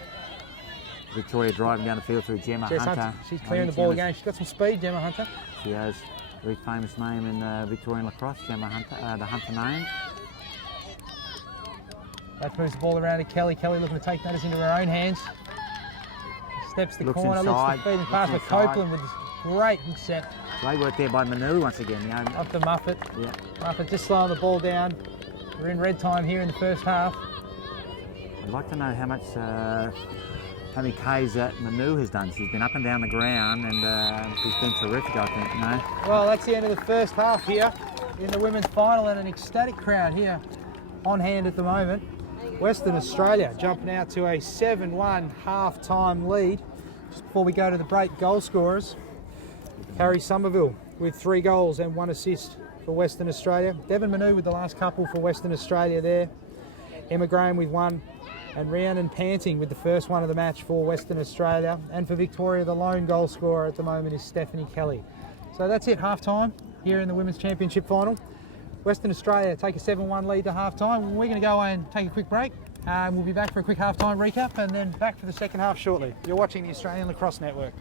Victoria driving down the field through Gemma Hunter. She's clearing the ball again. She's got some speed, Gemma Hunter. She has a very famous name in Victorian lacrosse, Gemma Hunter, the Hunter name. That moves the ball around to Kelly. Kelly looking to take matters into her own hands. Steps the Looks corner, inside, looks to feed the pass, but looks inside. Copeland with this great intercept. Great work there by Manu once again. You know. Up to Muffet. Yeah. Muffet just slowing the ball down. We're in red time here in the first half. I'd like to know how many Ks that Manu has done. She's been up and down the ground and she's been terrific, I think, you know. Well, that's the end of the first half here. in the women's final, and an ecstatic crowd here on hand at the moment. Western Australia jumping out to a 7-1 half-time lead. Just before we go to the break, goal scorers. Harry Somerville with 3 goals and 1 assist for Western Australia. Devon Manu with the last couple for Western Australia there. Emma Graham with 1. And Rhiannon Panting with the first one of the match for Western Australia. And for Victoria, the lone goal scorer at the moment is Stephanie Kelly. So that's it, half-time here in the Women's Championship final. Western Australia take a 7-1 lead to half-time. We're going to go and take a quick break. We'll be back for a quick half-time recap and then back for the second half shortly. You're watching the Australian Lacrosse Network.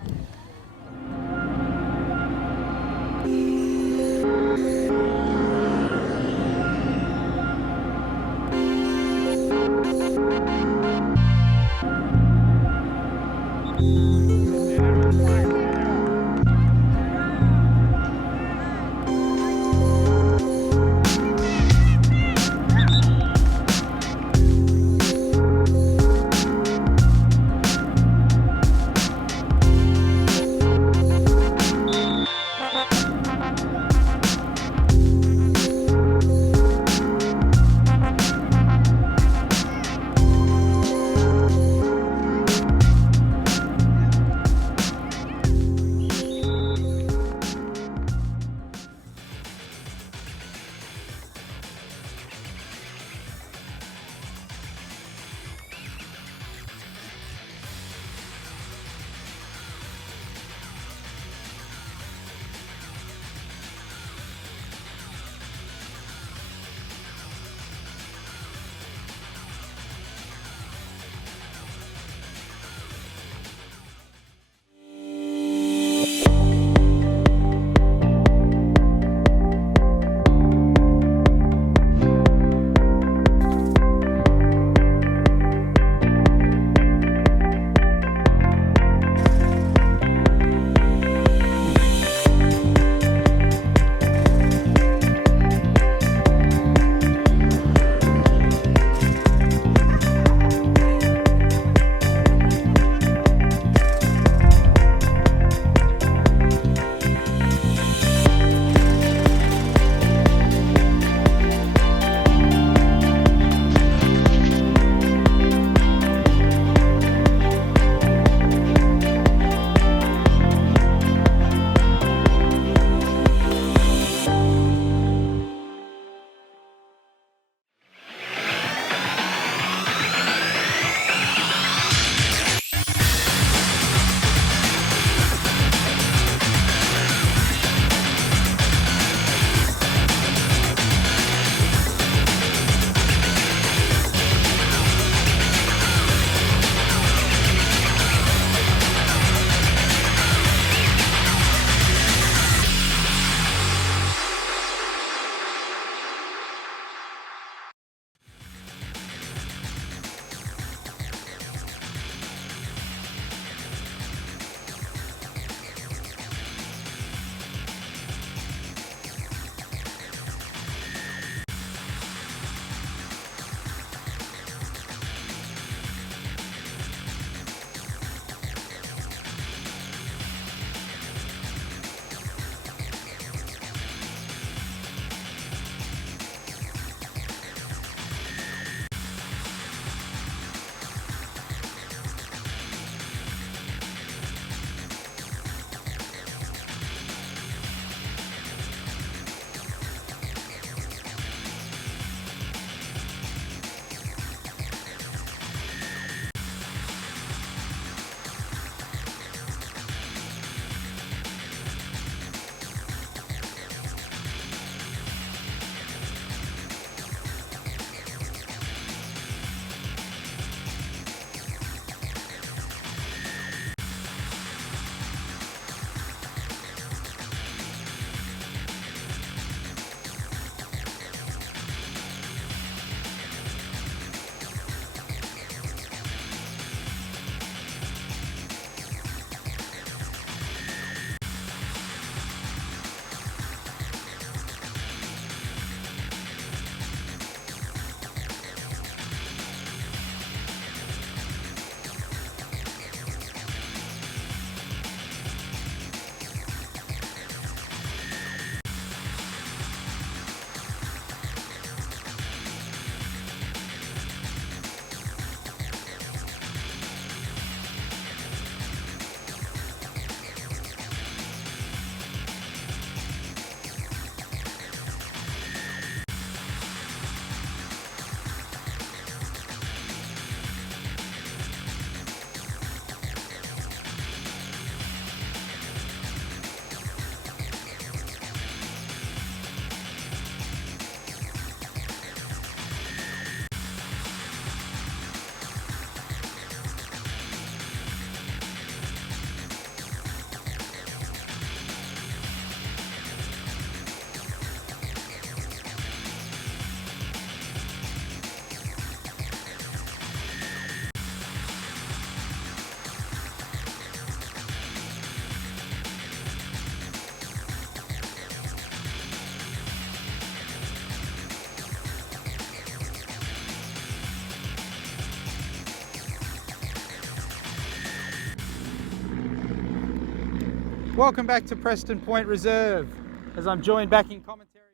Welcome back to Preston Point Reserve, as I'm joined back in commentary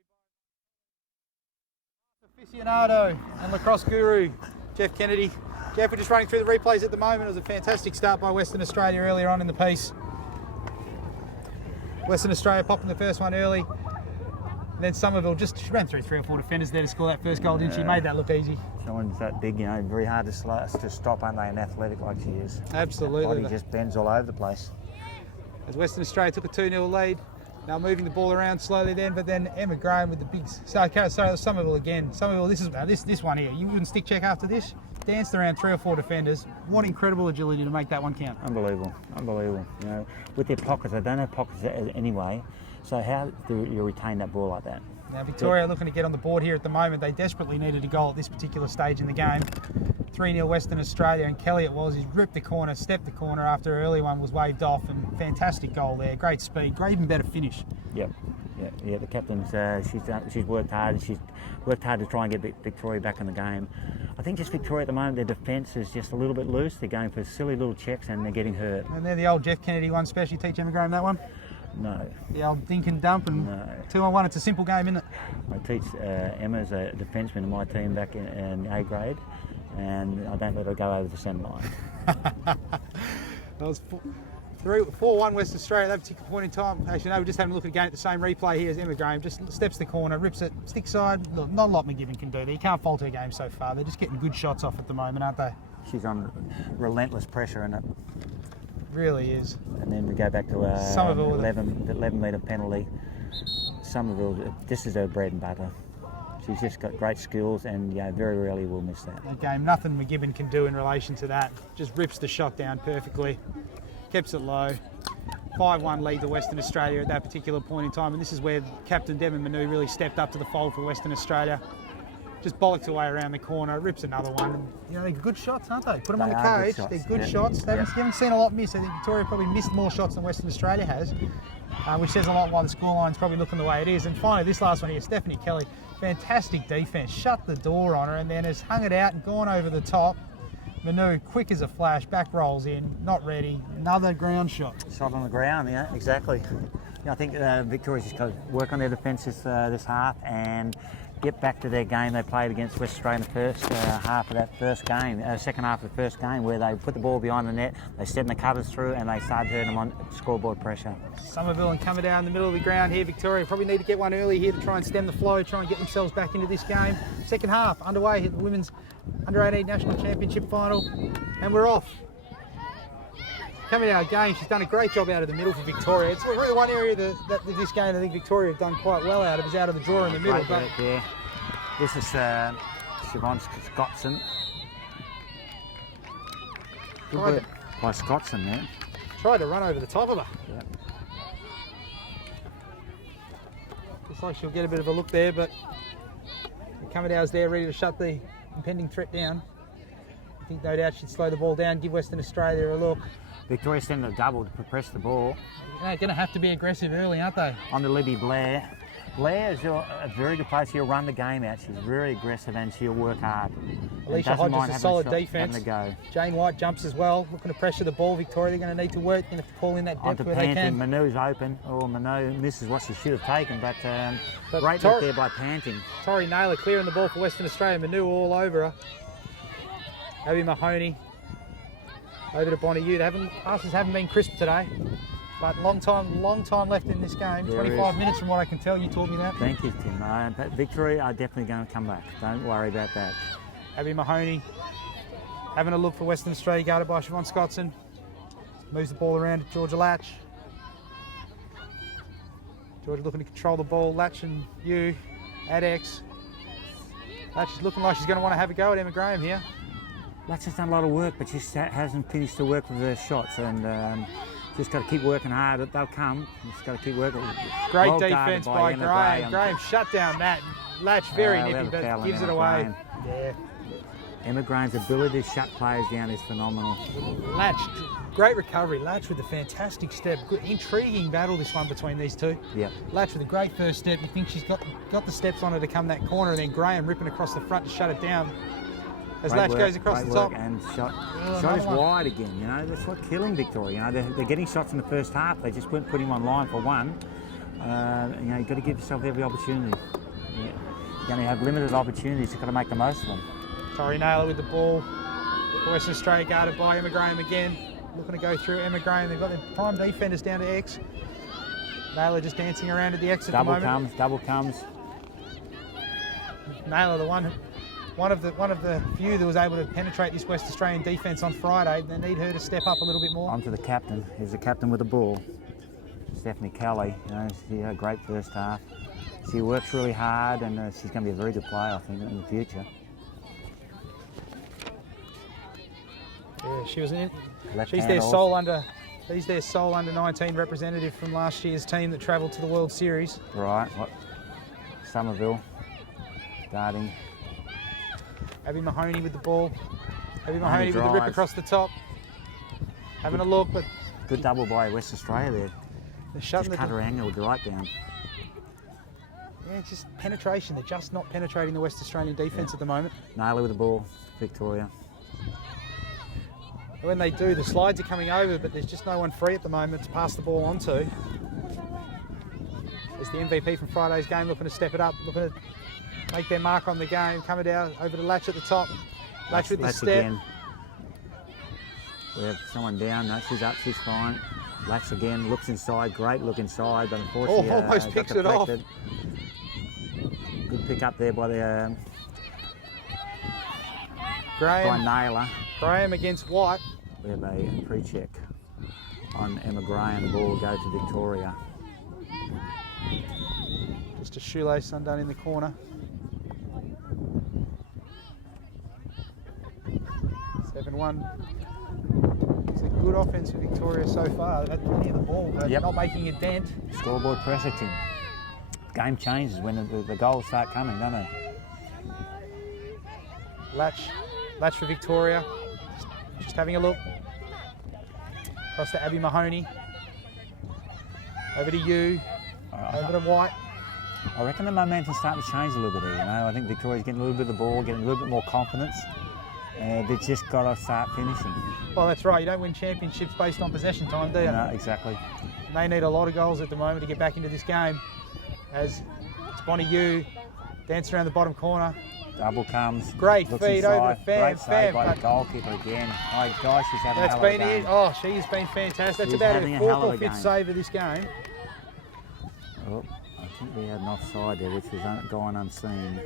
by aficionado and lacrosse guru, Jeff Kennedy. Jeff, we're just running through the replays at the moment. It was a fantastic start by Western Australia earlier on in the piece. Western Australia popping the first one early. And then Somerville just ran through 3 or 4 defenders there to score that first goal, didn't she? Made that look easy. Someone's that big, you know, very hard to stop, aren't they, and athletic like she is. Absolutely. Her body just bends all over the place. As Western Australia took a 2-0 lead, now moving the ball around slowly then, but then Emma Graham with the big... Sorry, Somerville again. Somerville, this one here. You wouldn't stick check after this? Danced around 3 or 4 defenders. What incredible agility to make that one count. Unbelievable, unbelievable. You know, with their pockets, they don't have pockets anyway, so how do you retain that ball like that? Now Victoria looking to get on the board here at the moment. They desperately needed a goal at this particular stage in the game. 3-0 Western Australia, and Kelly it was. He's ripped the corner, stepped the corner after her early one was waved off, and fantastic goal there. Great speed, great even better finish. Yep. Yeah, the captain's she's worked hard. She's worked hard to try and get Victoria back in the game. I think just Victoria at the moment, their defence is just a little bit loose. They're going for silly little checks and they're getting hurt. And they're the old Jeff Kennedy one special. You teach Emma Graham that one? No. The old dink and dump and 2-on-1. It's a simple game, isn't it? I teach Emma's a defenceman in my team back in A grade, and I don't let her go over the centre line. That was 4-1 West Australia at that particular point in time. Actually, no, we're just having a look again at the same replay here as Emma Graham. Just steps the corner, rips it, stick side. Look, not a lot McGibbon can do there. You can't fault her game so far. They're just getting good shots off at the moment, aren't they? She's on relentless pressure in it. Really is. And then we go back to Somerville 11 metre penalty. Somerville, this is her bread and butter. She's just got great skills, and very rarely will miss that. That game, nothing McGibbon can do in relation to that. Just rips the shot down perfectly, keeps it low. 5-1 lead to Western Australia at that particular point in time, and this is where Captain Devon Manu really stepped up to the fold for Western Australia. Just bollocks away around the corner, rips another one. And, they're good shots, aren't they? Put them on the cage. They're good shots. You haven't seen a lot miss. I think Victoria probably missed more shots than Western Australia has, which says a lot why the scoreline's probably looking the way it is. And finally, this last one here, Stephanie Kelly, fantastic defence, shut the door on her, and then has hung it out and gone over the top. Manu, quick as a flash, back rolls in, not ready. Another ground shot. Shot on the ground, yeah, exactly. I think Victoria's just got to work on their defence this half and get back to their game they played against West Australia in the first half of that first game, second half of the first game, where they put the ball behind the net, they sent the cutters through, and they started hurting them on scoreboard pressure. Somerville and coming down in the middle of the ground here. Victoria probably need to get one early here to try and stem the flow, try and get themselves back into this game. Second half underway, hit the Women's Under-18 National Championship final, and we're off. Coming out again, she's done a great job out of the middle for Victoria. It's really one area that this game I think Victoria have done quite well out of, is out of the draw in the middle. But yeah. This is Siobhan Scottson. Good work by Scottson there. Tried to run over the top of her. Yep. Looks like she'll get a bit of a look there, but Cummerdale's there ready to shut the impending threat down. I think no doubt she'd slow the ball down, give Western Australia a look. Victoria sending a double to press the ball. They're going to have to be aggressive early, aren't they? On to Libby Blair. Blair is a very good player. She'll run the game out. She's very aggressive and she'll work hard. Alicia Hodges, a solid defence. Go. Jane White jumps as well, looking to pressure the ball. Victoria, they're going to need to work. They're going to have to call in that depth where they can. Manu's open. Oh, Manu misses what she should have taken, but great look there by Panting. Tori Naylor clearing the ball for Western Australia. Manu all over her. Abby Mahoney over to Bonnie Ute. Passes haven't been crisp today. But long time left in this game. There 25 minutes from what I can tell. You taught me that. Thank you, Tim. But Victoria are definitely going to come back. Don't worry about that. Abby Mahoney having a look for Western Australia, guarded by Siobhan Scottson. Moves the ball around to Georgia Latch. Georgia looking to control the ball. Latch and you at X. Latch is looking like she's going to want to have a go at Emma Graham here. Latch has done a lot of work, but she hasn't finished the work with her shots, and just got to keep working hard. They'll come. Just got to keep working. Great defence by Graham. Graham shut down that. Latch very nippy, but gives it away. Yeah. Emma Graham's ability to shut players down is phenomenal. Latch, great recovery. Latch with a fantastic step. Good, intriguing battle this one between these two. Yeah. Latch with a great first step. You think she's got the steps on her to come that corner, and then Graham ripping across the front to shut it down. As Great Latch work, goes across great the top. work, and shot another is one. wide again. You know, that's what killing Victoria. You know, they're getting shots in the first half. They just wouldn't put him on line for one. You know, you've got to give yourself every opportunity. Yeah. You're going to have limited opportunities. You've got to make the most of them. Tori Naylor with the ball. Western Australia guarded by Emma Graham again. Looking to go through Emma Graham. They've got their prime defenders down to X. Naylor just dancing around at the X at the moment. Double comes. Naylor, one of the few that was able to penetrate this West Australian defence on Friday. They need her to step up a little bit more. On to the captain. Here's the captain with the ball. Stephanie Kelly. You know, she had a great first half. She works really hard, and she's going to be a very good player, I think, in the future. Yeah, she was in. She's their sole under 19 representative from last year's team that travelled to the World Series. Right. Somerville guarding. Abby Mahoney with the ball. Abby Mahoney with the rip across the top. Having a look, but good double by West Australia there. They're shutting just cut her angle right down. Yeah, it's just penetration. They're just not penetrating the West Australian defence at the moment. Naylor with the ball, Victoria. When they do, the slides are coming over, but there's just no one free at the moment to pass the ball on to. There's the MVP from Friday's game looking to step it up, looking to make their mark on the game. Coming down over to Latch at the top. Latch with the step. Again. We have someone down. No, she's up. She's fine. Latch again. Looks inside. Great look inside, but unfortunately, almost picks it off. Good pick up there by the by Naylor. Graham against White. We have a pre-check on Emma Graham. The ball will go to Victoria. Just a shoelace undone in the corner. 7-1. It's a good offense for Victoria so far. They've had plenty of the ball, but not making a dent. Scoreboard pressure team. Game changes when the goals start coming, don't they? Latch for Victoria. Just having a look. Across to Abby Mahoney. Over to you. Over to White. I reckon the momentum's starting to change a little bit there, you know. I think Victoria's getting a little bit of the ball, getting a little bit more confidence. They've just got to start finishing. Well, that's right. You don't win championships based on possession time, do you? No, exactly. And they need a lot of goals at the moment to get back into this game. As it's Bonnie Yu, dancing around the bottom corner. Double comes. Great feed over to Fam. Great save by the goalkeeper again. My gosh, she's having a hell of a game. Oh, she's been fantastic. That's about her fourth or fifth save of this game. Oh, I think we had an offside there, which was gone unseen.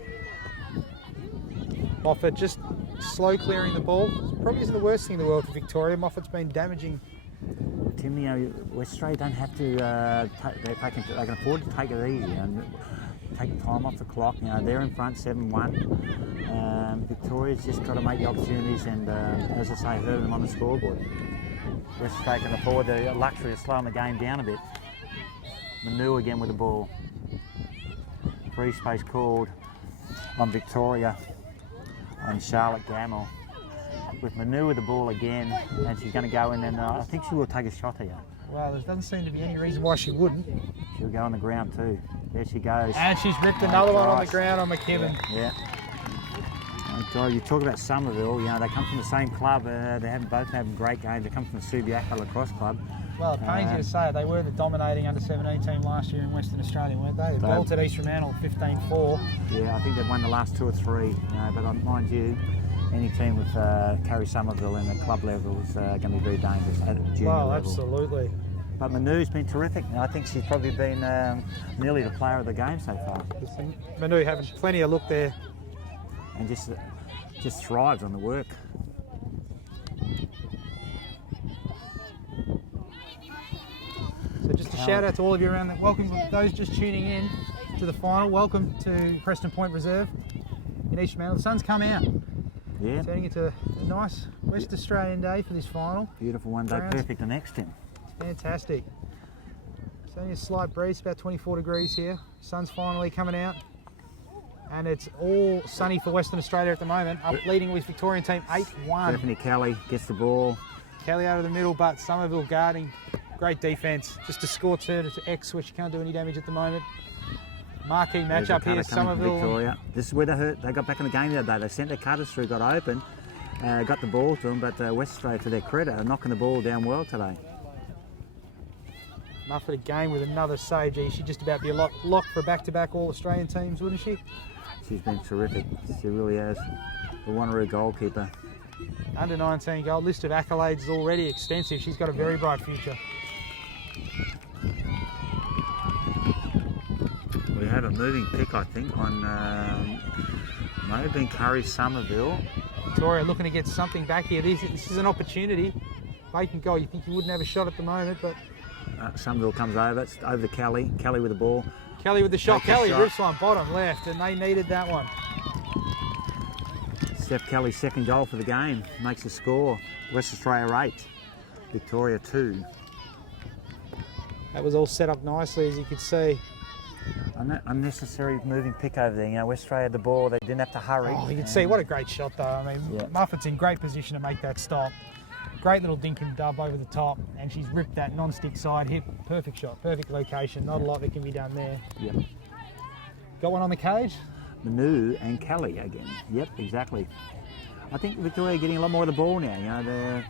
Moffat just slow clearing the ball. Probably isn't the worst thing in the world for Victoria. Moffat's been damaging. Tim, you know, West Australia don't have to. They can afford to take it easy and take time off the clock. You know, they're in front 7-1. Victoria's just got to make the opportunities and, as I say, hurt them on the scoreboard. West Australia can afford the luxury of slowing the game down a bit. Manu again with the ball. Free space called on Victoria and Charlotte Gamel. With Manu with the ball again, and she's going to go in, and I think she will take a shot here. Well, there doesn't seem to be any reason why she wouldn't. She'll go on the ground too. There she goes. And she's ripped another one on the ground on McKibben. Yeah. Oh God, you talk about Somerville, you know, they come from the same club. They both having great games. They come from the Subiaco Lacrosse Club. Well, it pains you to say it. They were the dominating under-17 team last year in Western Australia, weren't they? They bolted East Fremantle 15-4. Yeah, I think they've won the last 2 or 3. But mind you, any team with Carrie Somerville in the club level is going to be very dangerous at junior level. Absolutely. But Manu's been terrific. I think she's probably been nearly the player of the game so far. Manu having plenty of look there. And just thrives on the work. So just a shout out to all of you around there. Welcome those just tuning in to the final. Welcome to Preston Point Reserve in East Fremantle. The sun's come out. Yeah. Turning into a nice West Australian day for this final. Beautiful one day, perfect the next time. Fantastic. It's only a slight breeze, about 24 degrees here. Sun's finally coming out. And it's all sunny for Western Australia at the moment. Up leading with Victorian team 8-1. Stephanie Kelly gets the ball. Kelly out of the middle, but Somerville guarding. Great defence. Just a score turn to X, which can't do any damage at the moment. Marquee matchup here, Somerville. Victoria. This is where they got back in the game the other day. They sent their cutters through, got open, got the ball to them, but West Australia, to their credit, are knocking the ball down well today. Muffet again with another save. Gee, she'd just about be locked for back-to-back All-Australian teams, wouldn't she? She's been terrific. She really has. The Wanneroo goalkeeper. Under 19 goal. List of accolades is already extensive. She's got a very bright future. We have a moving pick, I think, on may have been Curry Somerville. Victoria looking to get something back here. This is an opportunity. Vacant goal. You think you wouldn't have a shot at the moment, but Somerville comes over. It's over to Kelly. Kelly with the ball. Kelly with the shot. Take the Kelly shot. rips one bottom left, and they needed that one. Steph Kelly's second goal for the game makes the score. West Australia 8, Victoria 2. That was all set up nicely, as you could see. Unnecessary moving pick over there. You know, West Australia had the ball. They didn't have to hurry. Oh, you can see what a great shot, though. I mean, Yeah. Muffet's in great position to make that stop. Great little dink and dub over the top, and she's ripped that non-stick side hip. Perfect shot, perfect location. Not a lot that can be done there. Yep. Got one on the cage. Manu and Kelly again. Yep, exactly. I think Victoria are getting a lot more of the ball now. You know, they're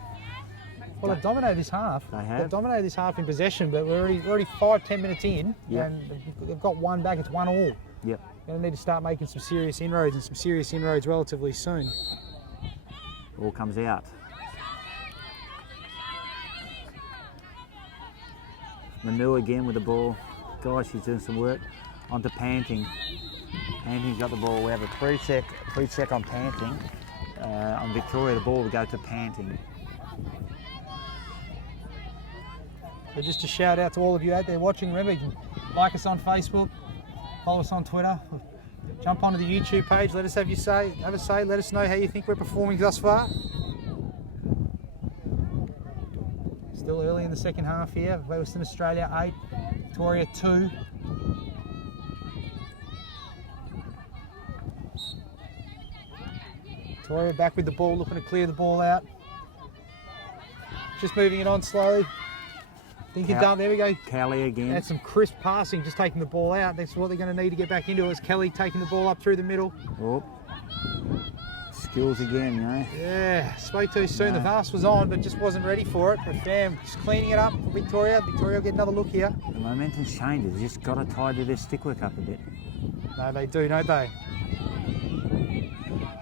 Well, they've dominated this half. They have. They've dominated this half in possession, but we're already 5-10 minutes in, Yep. and they've got one back. It's 1-1. Yep. Going to need to start making some serious inroads, and some serious inroads relatively soon. Ball comes out. Manu again with the ball. Guys, she's doing some work. Onto Panting. Panting's got the ball. We have a free check on Panting. On Victoria, the ball will go to Panting. So just a shout out to all of you out there watching. Remember, you can like us on Facebook, follow us on Twitter, jump onto the YouTube page. Let us have a say. Let us know how you think we're performing thus far. Still early in the second half here. Western Australia 8, Victoria 2. Victoria back with the ball, looking to clear the ball out. Just moving it on slowly. Think you're done. There we go. Kelly again. That's some crisp passing, just taking the ball out. That's what they're going to need to get back into. Is Kelly taking the ball up through the middle. Oh. Skills again, you know. Yeah, spoke too soon. No. The pass was on, but just wasn't ready for it. But Fam just cleaning it up for Victoria. Victoria will get another look here. The momentum's changed. They've just got to tidy their stickwork up a bit. No, they do, don't they?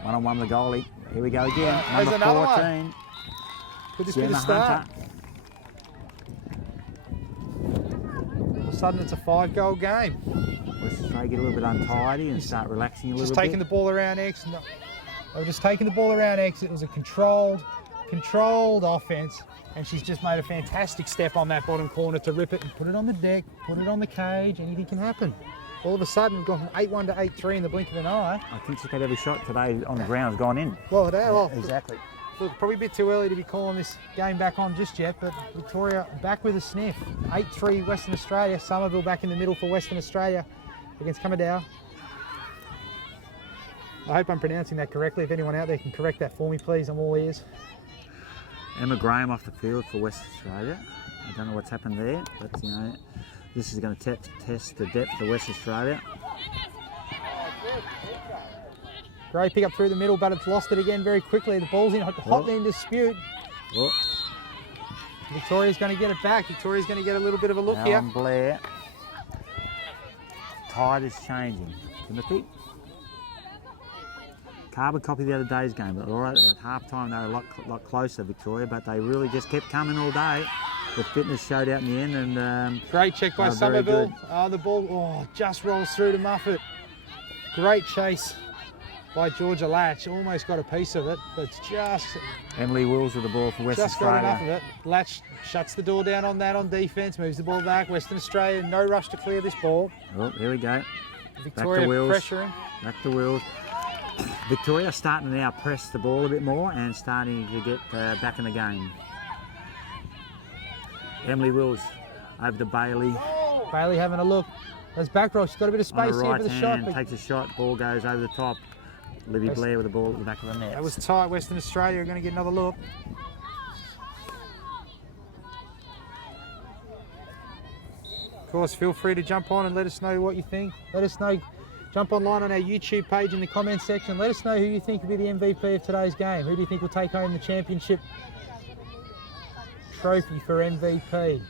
One-on-one with the goalie. Here we go again. There's Number another 14. one. Could this be Gemma the start? Hunter. All of a sudden, it's a 5-goal game. West Australia get a little bit untidy and start relaxing a little Just bit. taking the ball around X. No, they were just taking the ball around X. It was a controlled offense, and she's just made a fantastic step on that bottom corner to rip it and put it on the deck, put it on the cage. Anything can happen. All of a sudden, we've gone from 8-1 to 8-3 in the blink of an eye. I think she's got every shot today on the ground has gone in. Well, Exactly. Look, probably a bit too early to be calling this game back on just yet, but Victoria back with a sniff. 8-3 Western Australia. Somerville back in the middle for Western Australia against Kamadaw. I hope I'm pronouncing that correctly. If anyone out there can correct that for me, please, I'm all ears. Emma Graham off the field for West Australia. I don't know what's happened there, but you know, this is going to test the depth of West Australia. Great pick up through the middle, but it's lost it again very quickly. The ball's in hotly in dispute. Oh. Victoria's going to get it back. Victoria's going to get a little bit of a look Now here. on Blair. Tide is changing. Timothy. Carbon copy the other day's game, but all right, at half time they were a lot closer, Victoria, but they really just kept coming all day. The fitness showed out in the end, and Great check by very Somerville. good. The ball just rolls through to Muffet. Great chase by Georgia Latch. Almost got a piece of it, but it's just Emily Wills with the ball for West got Australia. enough of it. Latch shuts the door down on that on defence, moves the ball back. Western Australia, no rush to clear this ball. Oh, here we go. Victoria Wills. pressuring. Back to Wills. Victoria starting to now press the ball a bit more and starting to get back in the game. Emily Wills over to Bailey. Bailey having a look. There's back row. She's got a bit of On space the here right for the hand, shot. But takes a shot, ball goes over the top. Libby Blair with the ball at the back of the net. that was tight. Western Australia are going to get another look. course, feel free to jump on and let us know what you think. Let us know. Jump online on our YouTube page in the comments section. Let us know who you think will be the MVP of today's game. Who do you think will take home the championship trophy for MVP?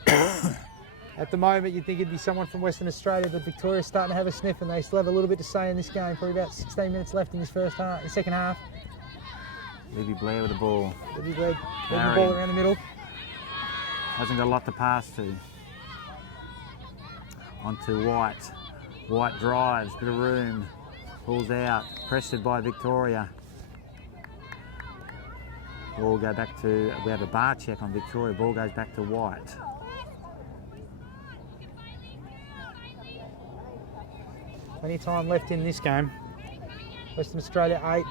At the moment, you'd think it'd be someone from Western Australia, but Victoria's starting to have a sniff, and they still have a little bit to say in this game. Probably about 16 minutes left in this the second half. Libby Blair with the ball. Libby Blair moving the ball around the middle. Hasn't got a lot to pass to. Onto White. White drives, bit of room, pulls out, pressured by Victoria. Ball go back to, we have a bar check on Victoria, ball goes back to White. Plenty of time left in this game. Western Australia 8,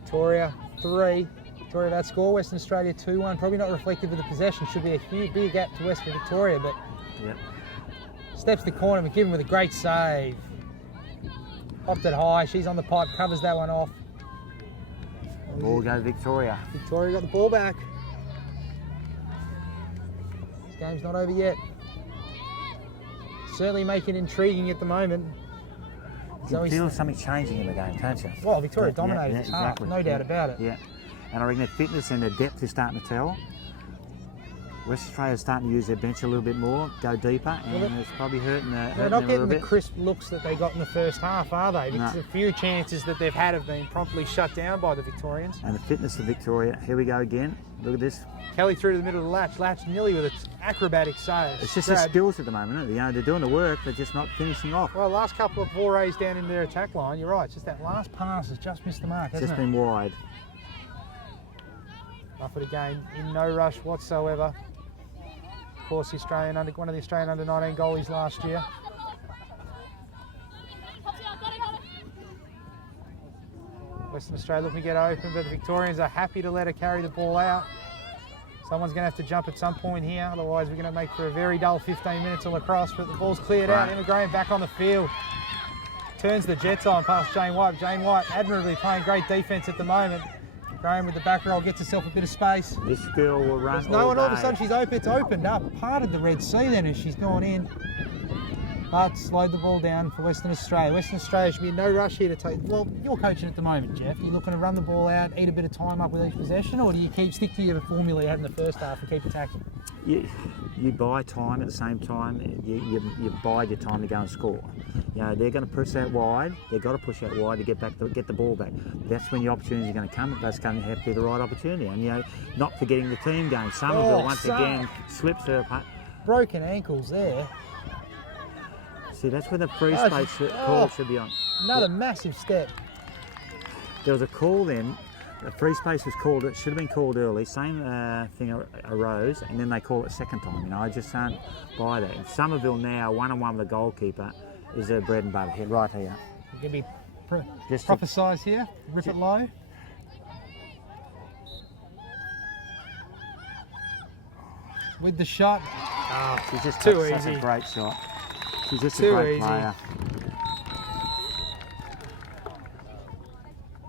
Victoria 3. Victoria that score, Western Australia 2-1. Probably not reflective of the possession, should be a huge big gap to Western Victoria, but yep. Steps the corner, McKibben with a great save. Popped it high, she's on the pipe, covers that one off. Ball goes Victoria. Victoria got the ball back. This game's not over yet. Certainly making it intriguing at the moment. You feel something changing in the game, can't you? Well, Victoria dominated this half, exactly. no doubt about it. Yeah, and I reckon the fitness and the depth is starting to tell. West Australia's starting to use their bench a little bit more, go deeper, and it's probably hurting them a little bit. They're not getting the crisp looks that they got in the first half, are they? Because a few chances that they've had have been promptly shut down by the Victorians. And the fitness of Victoria, here we go again. Look at this. Kelly through to the middle of the latch. Latch nearly with its acrobatic save. It's just the skills at the moment, isn't it? You know, they're doing the work, they're just not finishing off. Well, last couple of forays down in their attack line, you're right. It's just that last pass has just missed the mark, hasn't it? Just been wide. Buffett again, in no rush whatsoever. Of course, one of the Australian under-19 goalies last year. Western Australia looking to get open, but the Victorians are happy to let her carry the ball out. Someone's going to have to jump at some point here, otherwise we're going to make for a very dull 15 minutes of lacrosse, but the ball's cleared out. Emma Graham back on the field. Turns the Jets on past Jane White. Jane White admirably playing great defence at the moment. Graham with the back roll gets herself a bit of space. This girl will run. There's no one, all of a sudden she's open. It's opened up, parted the Red Sea then as she's gone in. But slowed the ball down for Western Australia. Western Australia should be in no rush here to take. Well, you're coaching at the moment, Jeff. Are you looking to run the ball out, eat a bit of time up with each possession, or do you stick to your formula you had in the first half and keep attacking? You buy time at the same time. You bide your time to go and score. You know, they're going to push that wide. They've got to push that wide to get the ball back. That's when the opportunities are going to come. That's going to have to be the right opportunity. And you know, not forgetting the team game. Somerville once again slips her apart. Broken ankles there. See, that's where the free space call should be on. Another massive step. There was a call then. The free space was called. It should have been called early. Same thing arose, and then they call it second time. You know, I just can't buy that. And Somerville now, one-on-one with the goalkeeper, is their bread and butter here, right here. You're going to be proper size here. Rip it low. With the shot. Oh, she's just too such easy. A great shot. She's just too a great easy. player.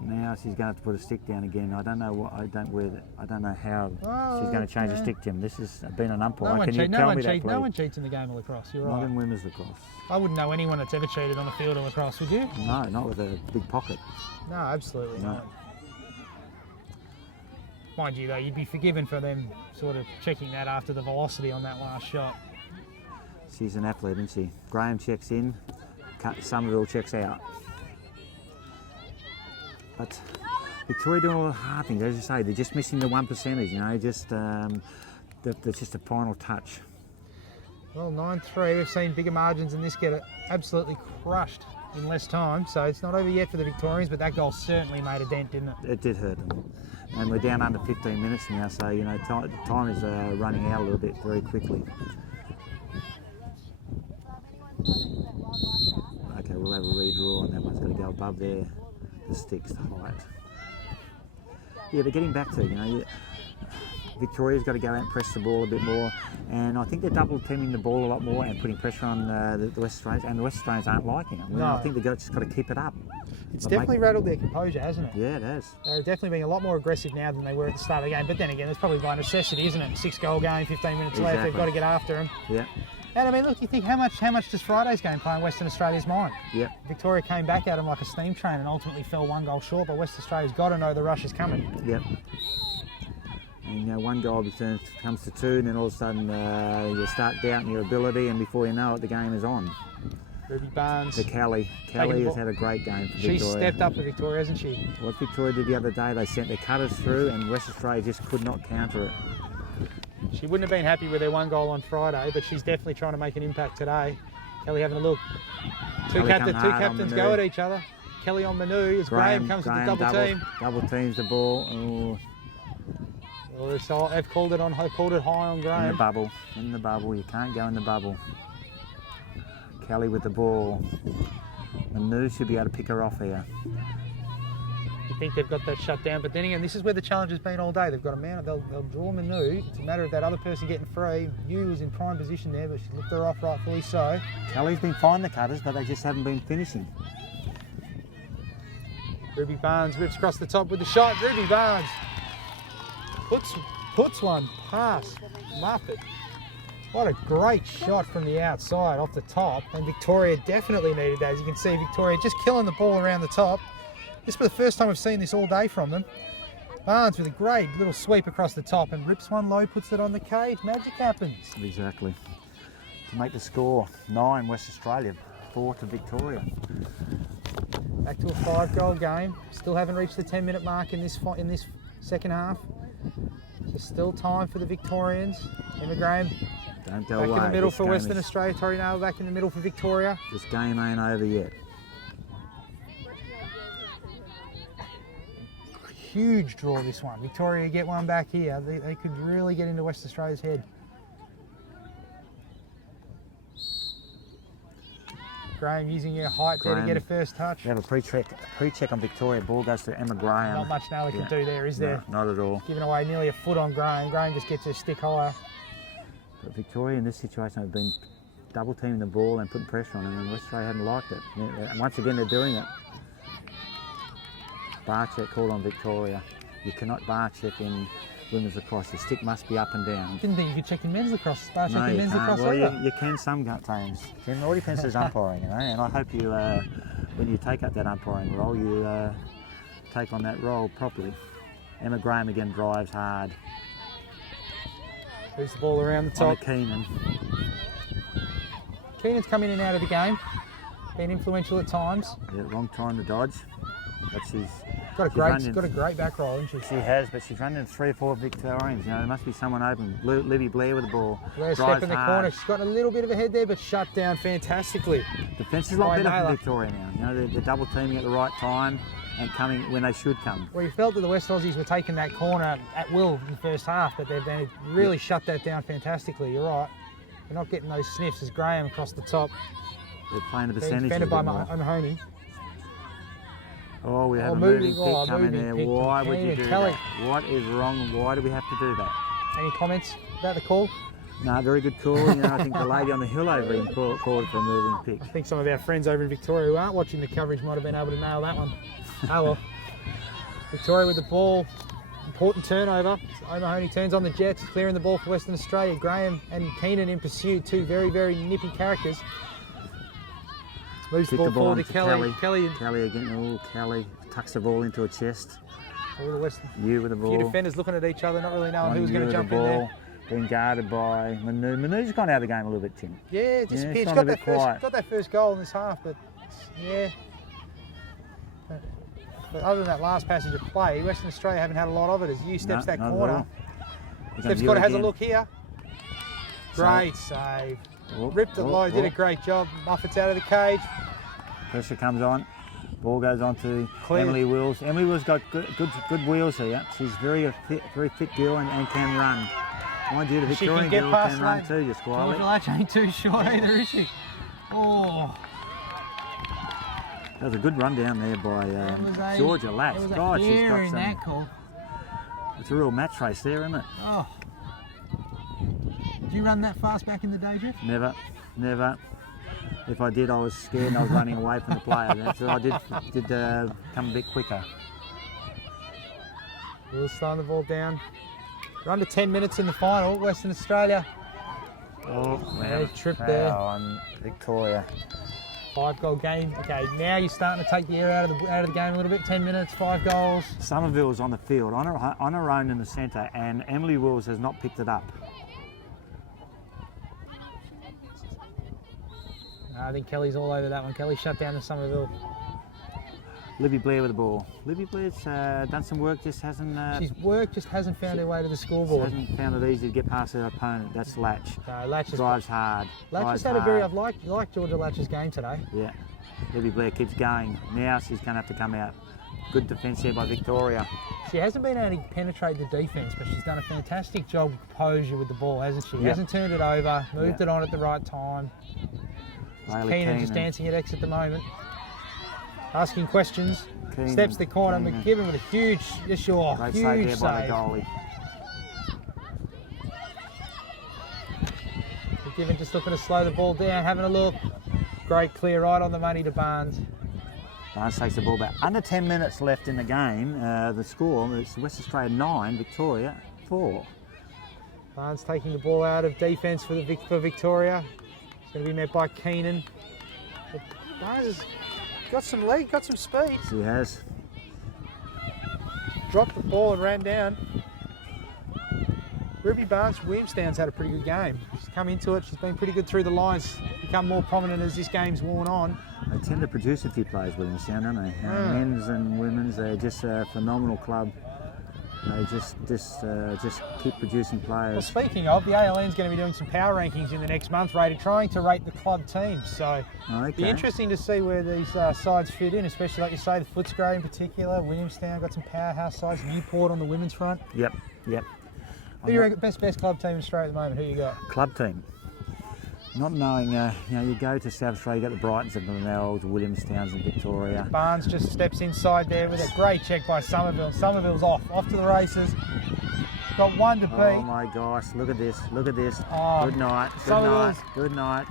Now she's going to have to put a stick down again. I don't know what. I don't know how she's going to change the stick, Jim. This has been an umpire. Can you tell me that, please? No one cheats in the game of lacrosse. You're right. Not in women's lacrosse. I wouldn't know anyone that's ever cheated on the field of lacrosse, would you? No, not with a big pocket. No, absolutely not. Mind you, though, you'd be forgiven for them sort of checking that after the velocity on that last shot. She's an athlete, isn't she? Graham checks in, Somerville checks out. But Victoria doing all the hard things, as you say, they're just missing the 1%, you know, just that's just a final touch. Well, 9-3, we've seen bigger margins than this get absolutely crushed in less time, so it's not over yet for the Victorians, but that goal certainly made a dent, didn't it? It did hurt them. And we're down under 15 minutes now, so, you know, time is running out a little bit very quickly. Okay, we'll have a redraw, and that one's going to go above there. The sticks, the height. Yeah, but getting back to, you know, Victoria's got to go out and press the ball a bit more, and I think they're double teaming the ball a lot more and putting pressure on the West Australians, and the West Australians aren't liking it. No. I think they've just got to keep it up. It's definitely rattled their composure, hasn't it? Yeah, it has. They're definitely being a lot more aggressive now than they were at the start of the game, but then again, it's probably by necessity, isn't it? 6-goal game, 15 minutes left, they've got to get after them. Yeah. And I mean, look, you think how much does Friday's game play in Western Australia's mind? Yep. Victoria came back at them like a steam train and ultimately fell 1 goal short, but Western Australia's got to know the rush is coming. Yep. And 1 goal comes to 2, and then all of a sudden you start doubting your ability, and before you know it, the game is on. Ruby Barnes. To Kelly. Kelly has had a great game for Victoria. She's stepped up for Victoria, hasn't she? What Victoria did the other day, they sent their cutters through, and West Australia just could not counter it. She wouldn't have been happy with their 1 goal on Friday, but she's definitely trying to make an impact today. Kelly having a look. Two captains go at each other. Kelly on Manu as Graham comes to the double team. Double teams the ball. Ooh. Well, they've called it high on Graham. In the bubble, you can't go in the bubble. Kelly with the ball. Manu should be able to pick her off here. You think they've got that shut down, but then again, this is where the challenge has been all day. They've got a man, they'll draw Manu. It's a matter of that other person getting free. Yu was in prime position there, but she looked her off, rightfully so. Kelly's been fine, the cutters, but they just haven't been finishing. Ruby Barnes rips across the top with the shot. Ruby Barnes puts one past Muffet. What a great shot from the outside off the top, and Victoria definitely needed that. As you can see, Victoria just killing the ball around the top. This is the first time we've seen this all day from them. Barnes with a great little sweep across the top and rips one low, puts it on the cage. Magic happens. Exactly. To make the score 9 West Australia, 4 to Victoria. Back to a 5-goal game. Still haven't reached the 10-minute mark in this second half. So still time for the Victorians. Emma Graham don't go back away. In the middle for Western Australia. Tori Nail back in the middle for Victoria. This game ain't over yet. Huge draw this one. Victoria get one back here. They could really get into West Australia's head. Graham using her height there to get a first touch. We have a pre-check on Victoria. Ball goes to Emma Graham. Not much Nelly can do there, is there? No, not at all. Giving away nearly a foot on Graham. Graham just gets her stick higher. But Victoria in this situation have been double teaming the ball and putting pressure on them, and West Australia haven't liked it. And once again, they're doing it. Bar check called on Victoria. You cannot bar check in women's lacrosse. Your stick must be up and down. Didn't think you could check in men's lacrosse. Bar check in men's lacrosse. Well, you can some times. It all depends on umpiring, you know. And I hope you, when you take up that umpiring role, you take on that role properly. Emma Graham again drives hard. Moves the ball around the top. On to Keenan. Keenan's come in and out of the game. Been influential at times. Yeah, wrong time to dodge. But she's got a great back roll, hasn't she? She has, but she's running 3 or 4 Victorians. You know, there must be someone open. Libby Blair with the ball. Blair step in the corner. She's got a little bit of a head there, but shut down fantastically. Defence is a lot better for Victoria now. You know, they're double teaming at the right time and coming when they should come. Well, you felt that the West Aussies were taking that corner at will in the first half, but they've really shut that down fantastically. You're right. They're not getting those sniffs as Graham across the top. They're playing the percentage. Defended by Mahoney. Oh, we have a moving pick coming there. Why would you do that? What is wrong? Why do we have to do that? Any comments about the call? No, very good call. You know, I think the lady on the hill over him called for a moving pick. I think some of our friends over in Victoria who aren't watching the coverage might have been able to nail that one. Oh well. Victoria with the ball. Important turnover. O'Mahony turns on the Jets, clearing the ball for Western Australia. Graham and Keenan in pursuit, 2 very, very nippy characters. Moves the ball forward to Kelly. Kelly again. Oh, Kelly tucks the ball into her chest. You with the ball. A few defenders looking at each other, not really knowing who was going to jump in there. Being guarded by Manu. Manu's gone out of the game a little bit, Tim. Yeah, it disappeared. She's got that first goal in this half, but yeah. But other than that last passage of play, Western Australia haven't had a lot of it as you steps that corner. Steph Scott has a look here. Great save. Ripped it low, did a great job. Muffet's out of the cage. Pressure comes on. Ball goes on to Emily Wills. Emily Wills got good wheels here. She's very fit girl and can run. Mind you, the Victorian girl can run too, just quietly. Georgia Latch ain't too short either, is she? Oh. That was a good run down there by Georgia Latch. God, she's got some. That call. It's a real match race there, isn't it? Oh. Did you run that fast back in the day, Jeff? Never. If I did, I was scared and I was running away from the player. So I did come a bit quicker. We'll slow the ball down. We're under 10 minutes in the final. Western Australia Oh, Yeah, trip there. on Victoria. 5-goal game. Okay, now you're starting to take the air out of the game a little bit. 10 minutes, 5 goals. Somerville's on the field, on her own in the centre, and Emily Wills has not picked it up. I think Kelly's all over that one. Kelly shut down the Somerville. Libby Blair with the ball. Libby Blair's done some work, just hasn't... She's worked, just hasn't found her way to the scoreboard. Hasn't found it easy to get past her opponent. That's Latch. Latch drives hard. Latch has had a very... I've liked Georgia Latch's game today. Yeah. Libby Blair keeps going. Now she's going to have to come out. Good defence here by Victoria. She hasn't been able to penetrate the defence, but she's done a fantastic job of composure with the ball, hasn't she? Yep. Hasn't turned it over, moved it on at the right time. Keenan just dancing at X at the moment. Asking questions. Keenan, Steps the corner. McGibbon with a huge, huge great save there save. by the goalie. McGibbon just looking to slow the ball down, having a look. Great clear right on the money to Barnes. Barnes takes the ball back. Under 10 minutes left in the game. The score is West Australia 9, Victoria 4. Barnes taking the ball out of defence for Victoria. It's going to be met by Keenan. But Barnes has got some lead, got some speed. She has. Dropped the ball and ran down. Ruby Barnes, Williamstown's had a pretty good game. She's come into it, she's been pretty good through the lines, become more prominent as this game's worn on. They tend to produce a few players, Williamstown, don't they? Men's and women's, they're just a phenomenal club. They just keep producing players. Well, speaking of, the ALN's going to be doing some power rankings in the next month, trying to rate the club teams. So it'll be interesting to see where these sides fit in, especially like you say, the Footscray in particular. Williamstown got some powerhouse sides. Newport on the women's front. Yep. Who you reckon best club team in Australia at the moment? Who you got? Club team. Not knowing, you go to South Australia, you got the Brightons and Glenelgs, Williamstowns and Victoria. Barnes just steps inside there with a great check by Somerville. Somerville's off to the races. Got one to beat. Oh my gosh, look at this. Oh, good night.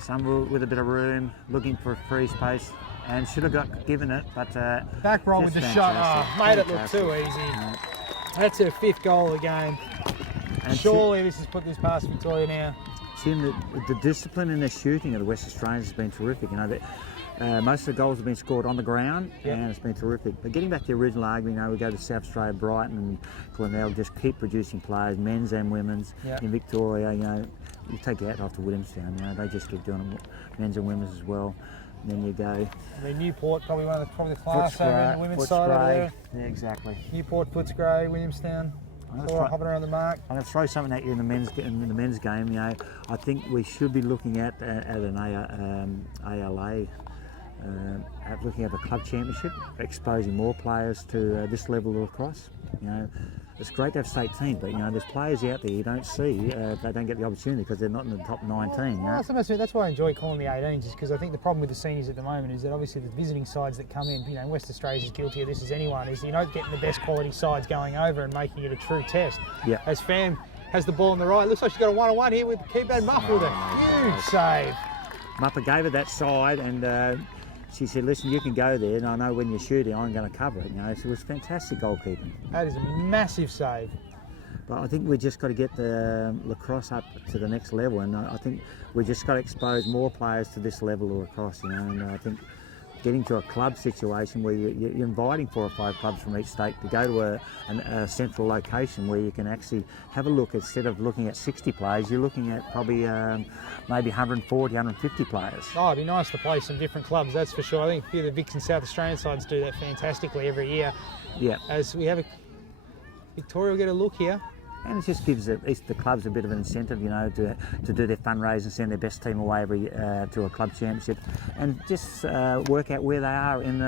Somerville with a bit of room, looking for free space, and should have given it, but... back wrong with the shot. Made it look too easy. No. That's her 5th goal of the game. And surely this has put this past Victoria now. Tim, the discipline in their shooting of the West Australians has been terrific. Most of the goals have been scored on the ground, and it's been terrific. But getting back to the original argument, we go to South Australia, Brighton and Glenelg, just keep producing players, men's and women's. In Victoria, you take your hat off to Williamstown. They just keep doing it, men's and women's as well. And then you go. Newport, probably the class over in the women's side over there. Yeah, exactly. Newport, Footscray, Williamstown. Hopping around the mark. I'm going to throw something at you in the men's game. I think we should be looking at an ALA, looking at a club championship, exposing more players to this level of lacrosse. It's great to have state teams, but there's players out there you don't see. They don't get the opportunity because they're not in the top 19. That's why I enjoy calling the 18s, is because I think the problem with the seniors at the moment is that obviously the visiting sides that come in, West Australia's as guilty of this as anyone, is you're not getting the best quality sides going over and making it a true test. As Fam has the ball on the right, looks like she's got a one-on-one here with Keypad Muff with a huge save. Mupper gave her that side and she said, listen, you can go there, and I know when you're shooting, I'm going to cover it. So it was fantastic goalkeeping. That is a massive save. But I think we just got to get the lacrosse up to the next level, and I think we just got to expose more players to this level of lacrosse. And I think getting to a club situation where you're inviting 4 or 5 clubs from each state to go to a central location where you can actually have a look. Instead of looking at 60 players, you're looking at probably maybe 140, 150 players. Oh, it'd be nice to play some different clubs, that's for sure. I think a few of the VIC and South Australian sides do that fantastically every year. Yeah. As we have Victoria will get a look here. And it just gives the clubs a bit of an incentive, to do their fundraising, send their best team away to a club championship, and just work out where they are in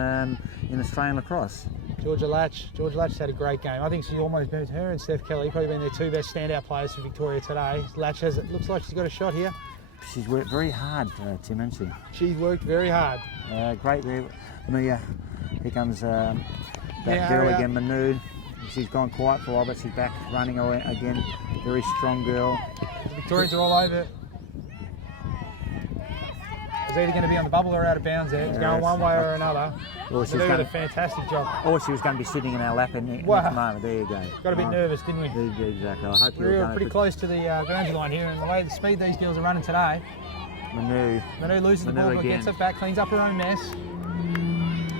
Australian lacrosse. Georgia Latch's had a great game. I think she's almost been her and Steph Kelly probably been their 2 best standout players for Victoria today. Latch looks like she's got a shot here. She's worked very hard, Tim, hasn't she? She's worked very hard. Great there, Mia. Here comes that girl again, Manu. She's gone quiet for a while, but she's back running again. Very strong girl. The Victorians are all over. It's either going to be on the bubble or out of bounds there. It's going one way or another. Well, They did a fantastic job. Or she was going to be sitting in our lap in the moment. There you go. Got a bit nervous, didn't we? Exactly. I hope we were pretty close to the boundary line here, and the way the speed these girls are running today. Manu loses the ball, but again. gets it back, cleans up her own mess.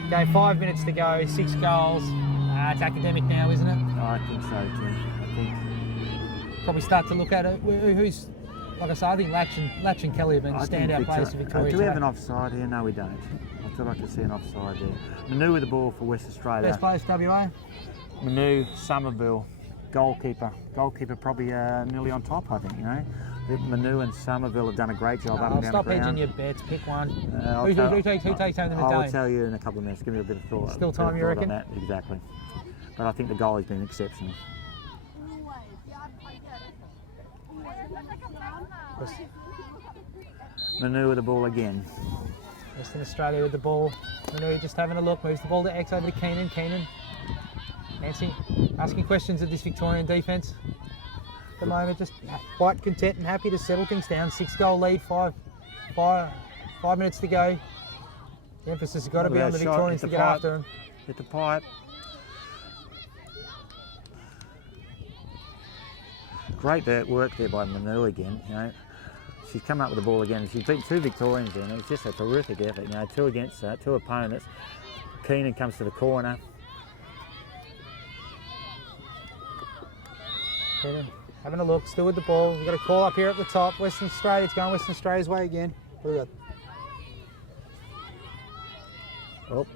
Okay, 5 minutes to go, 6 goals. It's academic now, isn't it? I think so too. I think probably start to look at it. Who's, like I say, I think Latch and Kelly have been standout players for Victoria. Do we have an offside here? No, we don't. I thought I could see an offside there. Manu with the ball for West Australia. Best players for WA? Manu, Somerville, goalkeeper. Goalkeeper probably nearly on top, I think, you know. Manu and Somerville have done a great job up and down the ground. Stop hedging your bets, pick one. Who takes home the I will day? tell you in a couple of minutes. Give me a bit of thought. Still time, you reckon? On that. Exactly. But I think the goal has been exceptional. Manu with the ball again. Western Australia with the ball. Manu just having a look, moves the ball to X over to Keenan. Nancy asking questions of this Victorian defence. At the moment, just quite content and happy to settle things down. 6-goal lead, 5 minutes to go. The emphasis has got to be on the Victorians to get after them. Hit the pipe. Great work there by Manu again. You know, she's come up with the ball again. She's beat 2 Victorians in. It's just a terrific effort. You know, 2 against 2 opponents. Keenan comes to the corner. Keenan having a look, still with the ball. We've got a call up here at the top. Western Australia, it's going Western Australia's way again. What do we got? Oh.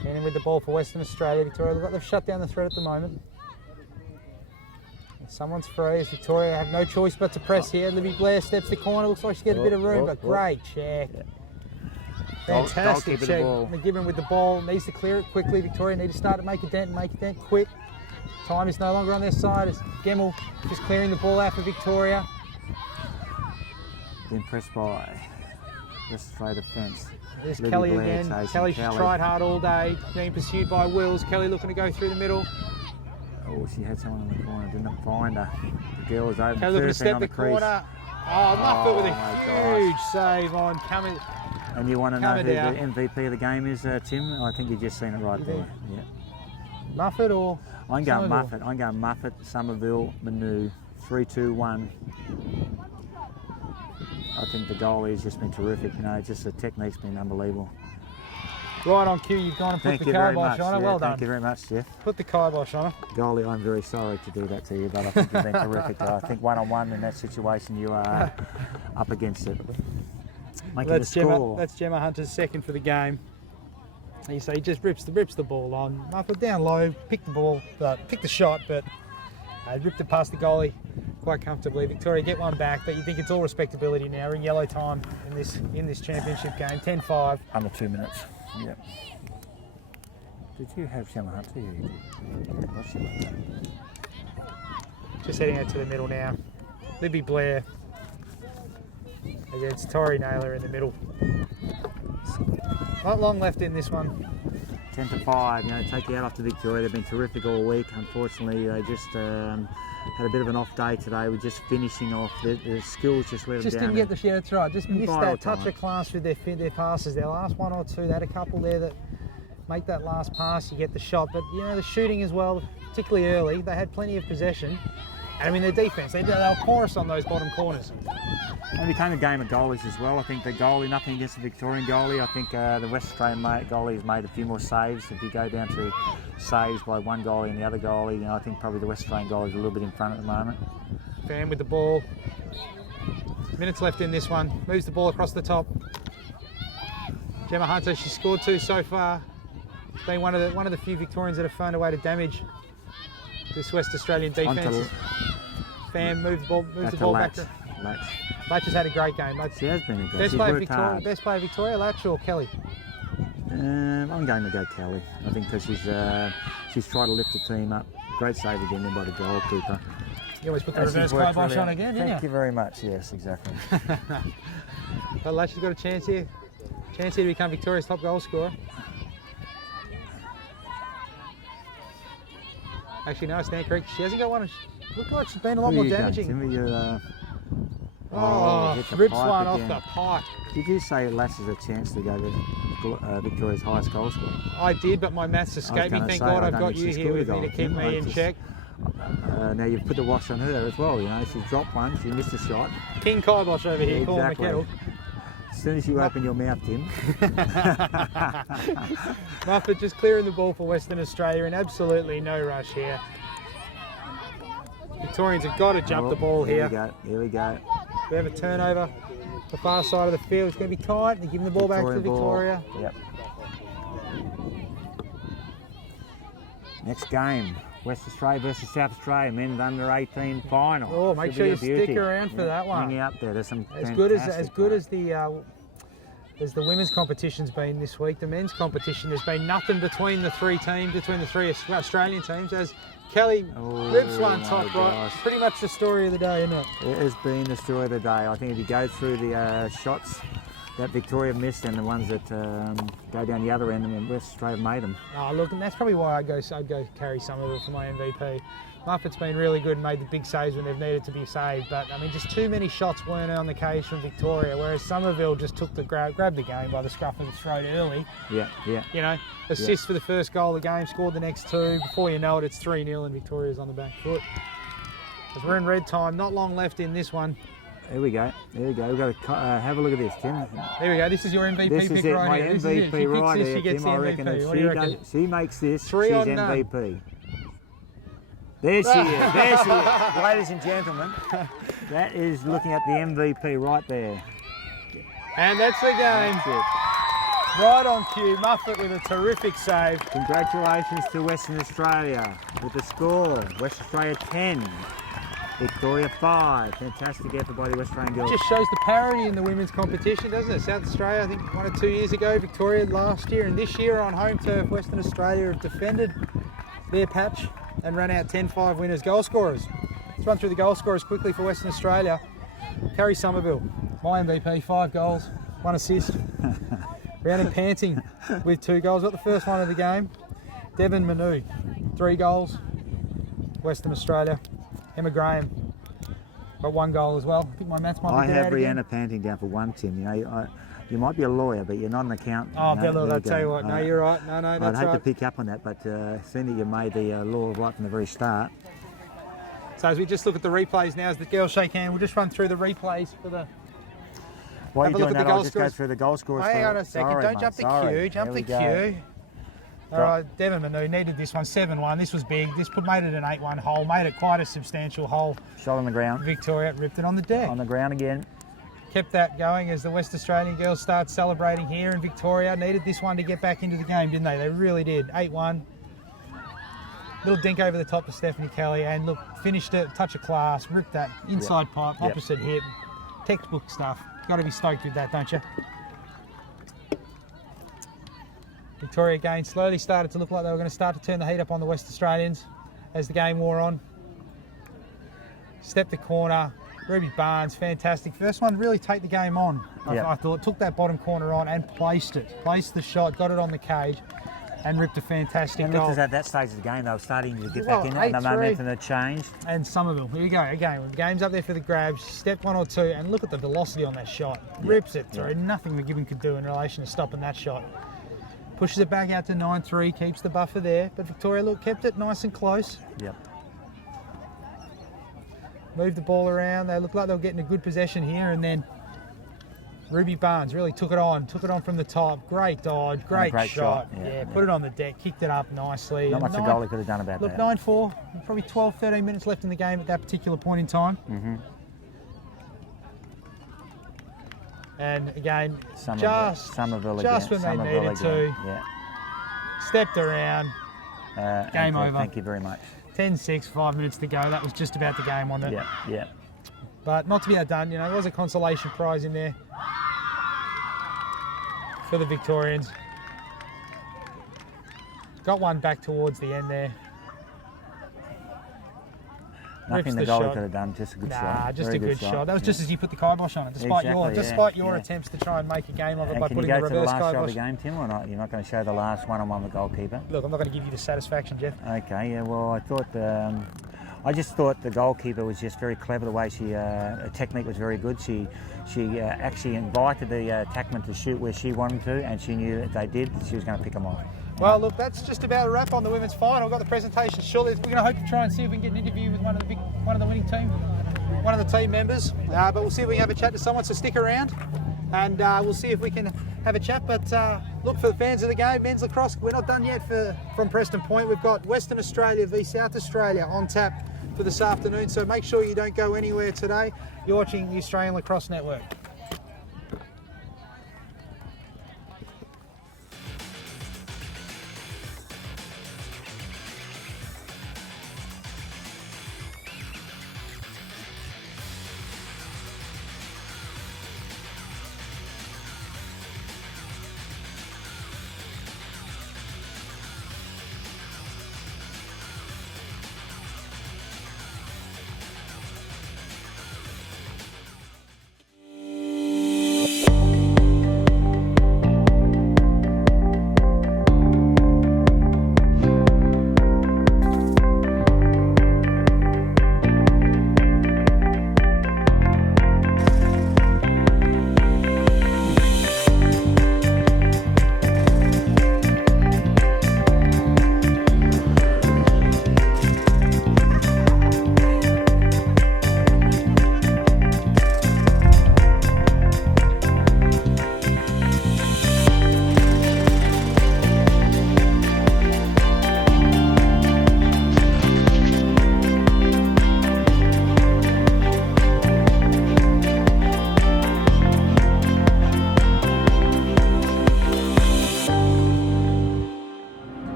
Keenan with the ball for Western Australia. Victoria, they've shut down the threat at the moment. And someone's free as Victoria have no choice but to press here. Livy Blair steps the corner. Looks like she's got a bit of room, but great check. Yeah. Fantastic check. McGibbon with the ball. Needs to clear it quickly. Victoria need to start to make a dent quick. Time is no longer on their side as Gemmell just clearing the ball out for Victoria. Been pressed by West Australia defence. There's Kelly again. Kelly's tried hard all day, being pursued by Wills. Kelly looking to go through the middle. Oh, she had someone in the corner, didn't find her. The girl was over. Kelly looking to step the corner. Oh, Muffet with a huge save on coming. And you want to know who the MVP of the game is, Tim? I think you've just seen it right there. Yeah. Muffet or I'm going Muffet. I'm going Muffet, Somerville, Manu, 3-2-1. I think the goalie's just been terrific. You know, just the technique's been unbelievable. Right on cue, you've gone and put the kibosh on her. Well done. Thank you very much, Jeff. Put the kibosh on her. Goalie, I'm very sorry to do that to you, but I think you've been terrific. I think one-on-one in that situation, you are up against it. Making the score. That's Gemma Hunter's second for the game. You say he just rips the ball on. Muffet down low, picked the shot, but ripped it past the goalie quite comfortably. Victoria get one back, but you think it's all respectability now. We're in yellow time in this championship game. 10-5. Under 2 minutes. Yep. Did you have Gemma Hunter? Yeah, you did. What's she like that? Just heading out to the middle now. Libby Blair against Tori Naylor in the middle. Not long left in this one. 10-5, you know, take you out after Victoria. They've been terrific all week. Unfortunately, they just had a bit of an off day today. We're just finishing off. The skills just let them down. Just didn't get the that's right. Just missed that touch of class with their passes. Their last one or two, they had a couple there that make that last pass, you get the shot. But, you know, the shooting as well, particularly early, they had plenty of possession. And, I mean, their defence, they were porous on those bottom corners. And it became a game of goalies as well. I think the goalie, nothing against the Victorian goalie. I think the West Australian goalie has made a few more saves. If you go down to saves by one goalie and the other goalie, you know, I think probably the West Australian goalie is a little bit in front at the moment. Fan with the ball. Minutes left in this one. Moves the ball across the top. Gemma Hunter, she's scored 2 so far. Been one of the few Victorians that have found a way to damage this West Australian defence. Fan moves the ball back to Latch has had a great game. She has been a great. Best player Victoria, Latch or Kelly? I'm going to go Kelly. I think because she's tried to lift the team up. Great save again there by the goalkeeper. You always put the reverse kibosh on again, didn't you? Thank you very much. Yes, exactly. But Latch has got a chance here. Chance here to become Victoria's top goal scorer. Actually, no, Stan Creek. She hasn't got one. Looked like she's been a lot more damaging. Hit the rips pipe one again. off the pipe. Did you say Lass has a chance to go to Victoria's highest goal scorer? I did, but my maths escaped me. Thank God I've got you here with me to keep me in check. Now you've put the wash on her as well, you know. She dropped one, she missed a shot. King Kibosh over here calling the kettle. As soon as you open your mouth, Tim. Muffet just clearing the ball for Western Australia and absolutely no rush here. Victorians have got to jump the ball here. Here we go. We have a turnover. The far side of the field is going to be tight. They're giving the ball back to Victoria. Yep. Next game, West Australia versus South Australia, men's under 18 final. Oh, make sure you stick around for that one. Hang out there. There's some as good as the women's competition's been this week. The men's competition, there's been nothing between the three Australian teams. As Kelly rips one top right. Pretty much the story of the day, isn't it? It has been the story of the day. I think if you go through the shots that Victoria missed and the ones that go down the other end, and West Australia made them. Oh, look, and that's probably why I'd go carry Somerville for my MVP. Muffet's been really good and made the big saves when they've needed to be saved, but I mean, just too many shots weren't on the cage from Victoria, whereas Somerville just took the grabbed the game by the scruff of the throat early. Yeah. You know, assist for the first goal of the game, scored the next two. Before you know it, it's 3-0 and Victoria's on the back foot. As we're in red time, not long left in this one. Here we go. We've got to have a look at this, Tim. Here we go. This is your MVP this pick is it, right my here. MVP right here, Tim. I reckon if she makes this, she's MVP. There she is. There she is. Ladies and gentlemen, that is looking at the MVP right there. And that's the game. That's it. Right on cue. Muffet with a terrific save. Congratulations to Western Australia with the score. West Australia 10. Victoria 5. Fantastic effort by the West Australian girls. It just shows the parity in the women's competition, doesn't it? South Australia, I think 1 or 2 years ago, Victoria last year, and this year on home turf, Western Australia have defended their patch and run out 10-5 winners. Goal scorers. Let's run through the goal scorers quickly for Western Australia. Carrie Somerville, my MVP, 5 goals, 1 assist. Rhiannon Panting with 2 goals. Got the first one of the game. Devon Manu, 3 goals. Western Australia. Emma Graham got 1 goal as well. I think my maths might be I have Rhiannon Panting down for 1, Tim. You know, you might be a lawyer, but you're not an accountant. Oh, Bill, I'll tell you what. No, you're right. No, that's right. I'd hate to pick up on that, but seeing that you made the law right from the very start. So as we just look at the replays now, as the girls shake hands, we'll just run through the replays for the... While you're doing that, I'll just go through the goal scorers. Hang on a second. Don't jump the queue. Jump the queue. All right, Devon Manu needed this one, 7-1. This was big. This made it an 8-1 hole, made it quite a substantial hole. Shot on the ground. Victoria ripped it on the deck. On the ground again. Kept that going as the West Australian girls start celebrating here, and Victoria needed this one to get back into the game, didn't they? They really did. 8-1. Little dink over the top of Stephanie Kelly, and look, finished it, touch of class, ripped that inside pipe, opposite hip. Textbook stuff. Got to be stoked with that, don't you? Victoria again slowly started to look like they were going to start to turn the heat up on the West Australians as the game wore on. Stepped the corner. Ruby Barnes, fantastic. First one to really take the game on. I thought. Took that bottom corner on and placed it. Placed the shot, got it on the cage and ripped a fantastic goal. And at that stage of the game, they were starting to get back in it and the momentum had changed. And Somerville, here we go again. The game's up there for the grabs. Stepped 1 or 2 and look at the velocity on that shot. Rips it through. Nothing McGibbon could do in relation to stopping that shot. Pushes it back out to 9-3, keeps the buffer there. But Victoria, look, kept it nice and close. Moved the ball around. They looked like they were getting a good possession here, and then Ruby Barnes really took it on from the top. Great dodge, great shot. Put it on the deck, kicked it up nicely. Not much a goalie could have done about that. Look, 9-4, probably 12, 13 minutes left in the game at that particular point in time. And again, just when they needed to. Stepped around. Game over. Thank you very much. 10-6, 5 minutes to go. That was just about the game, wasn't it? But not to be outdone, you know, there was a consolation prize in there for the Victorians. Got one back towards the end there. Nothing the goalie could have done, just a good shot. Just a good shot. That was just as you put the kibosh on it, despite your attempts to try and make a game of it by putting the reverse kibosh. Can you go to the last shot of the game, Tim, or not? You're not going to show the last one-on-one with the goalkeeper? Look, I'm not going to give you the satisfaction, Jeff. Okay, well, I thought I just thought the goalkeeper was just very clever. The way her technique was very good. She actually invited the attackman to shoot where she wanted to, and she knew if they did, she was going to pick them off. Well, look, that's just about a wrap on the women's final. We've got the presentation shortly. We're going to hope to try and see if we can get an interview with one of the winning team, one of the team members. But we'll see if we can have a chat to someone. So stick around, and we'll see if we can have a chat. But look, for the fans of the game, men's lacrosse, we're not done yet from Preston Point. We've got Western Australia v South Australia on tap for this afternoon. So make sure you don't go anywhere today. You're watching the Australian Lacrosse Network.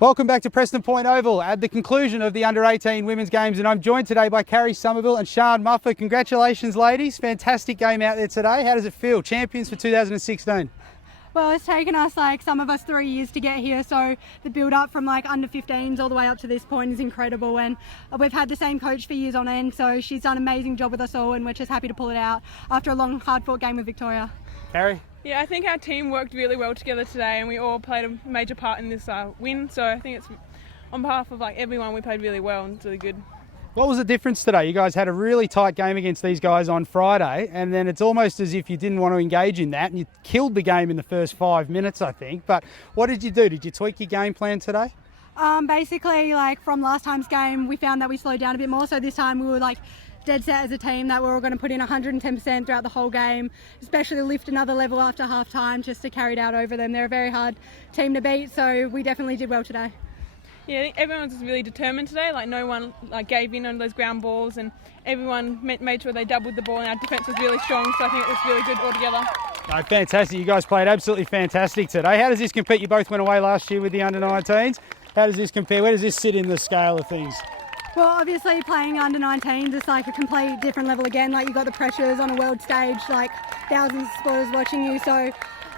Welcome back to Preston Point Oval at the conclusion of the Under-18 Women's Games, and I'm joined today by Carrie Somerville and Sian Mufford. Congratulations, ladies. Fantastic game out there today. How does it feel? Champions for 2016. Well, it's taken us, some of us 3 years to get here, so the build-up from under-15s all the way up to this point is incredible, and we've had the same coach for years on end, so she's done an amazing job with us all, and we're just happy to pull it out after a long, hard-fought game with Victoria. Carrie? Yeah, I think our team worked really well together today, and we all played a major part in this win, so I think it's on behalf of everyone, we played really well and it's really good. What was the difference today? You guys had a really tight game against these guys on Friday, and then it's almost as if you didn't want to engage in that, and you killed the game in the first 5 minutes, I think. But what did you do? Did you tweak your game plan today? Basically, from last time's game, we found that we slowed down a bit more, so this time we were dead set as a team that we're all going to put in 110% throughout the whole game, especially lift another level after half time just to carry it out over them. They're a very hard team to beat, so we definitely did well today. Yeah, I think everyone was really determined today. No one gave in on those ground balls, and everyone made sure they doubled the ball, and our defence was really strong, so I think it was really good altogether. Oh, fantastic. You guys played absolutely fantastic today. How does this compete? You both went away last year with the under-19s. How does this compare? Where does this sit in the scale of things? Well, obviously playing under-19s is a complete different level again. You've got the pressures on a world stage, thousands of supporters watching you,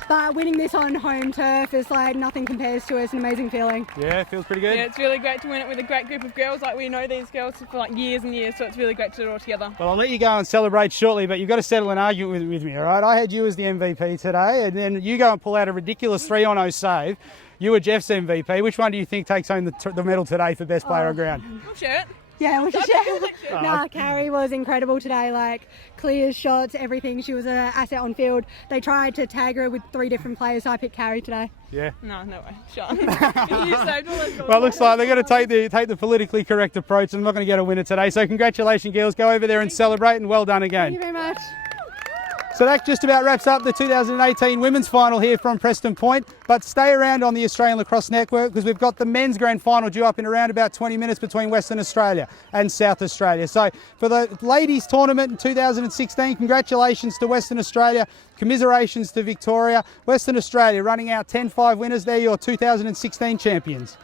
but winning this on home turf is nothing compares to it. It's an amazing feeling. Yeah, it feels pretty good. Yeah, it's really great to win it with a great group of girls. We know these girls for years and years, so it's really great to do it all together. Well, I'll let you go and celebrate shortly, but you've got to settle an argument with me, all right? I had you as the MVP today, and then you go and pull out a ridiculous 3-on-0 save. You were Jeff's MVP. Which one do you think takes home the medal today for best player on ground? We'll share it. Yeah, we should share. No, Carrie was incredible today. Clears, shots, everything. She was an asset on field. They tried to tag her with 3 different players, so I picked Carrie today. Yeah. No way. Sean. You saved all those goals. Well, it looks like they're going to take the politically correct approach, and I'm not going to get a winner today. So congratulations, girls. Go over there and celebrate, and well done again. Thank you very much. So that just about wraps up the 2018 women's final here from Preston Point. But stay around on the Australian Lacrosse Network because we've got the men's grand final due up in around about 20 minutes between Western Australia and South Australia. So for the ladies tournament in 2016, congratulations to Western Australia, commiserations to Victoria. Western Australia running out 10-5 winners. They're your 2016 champions.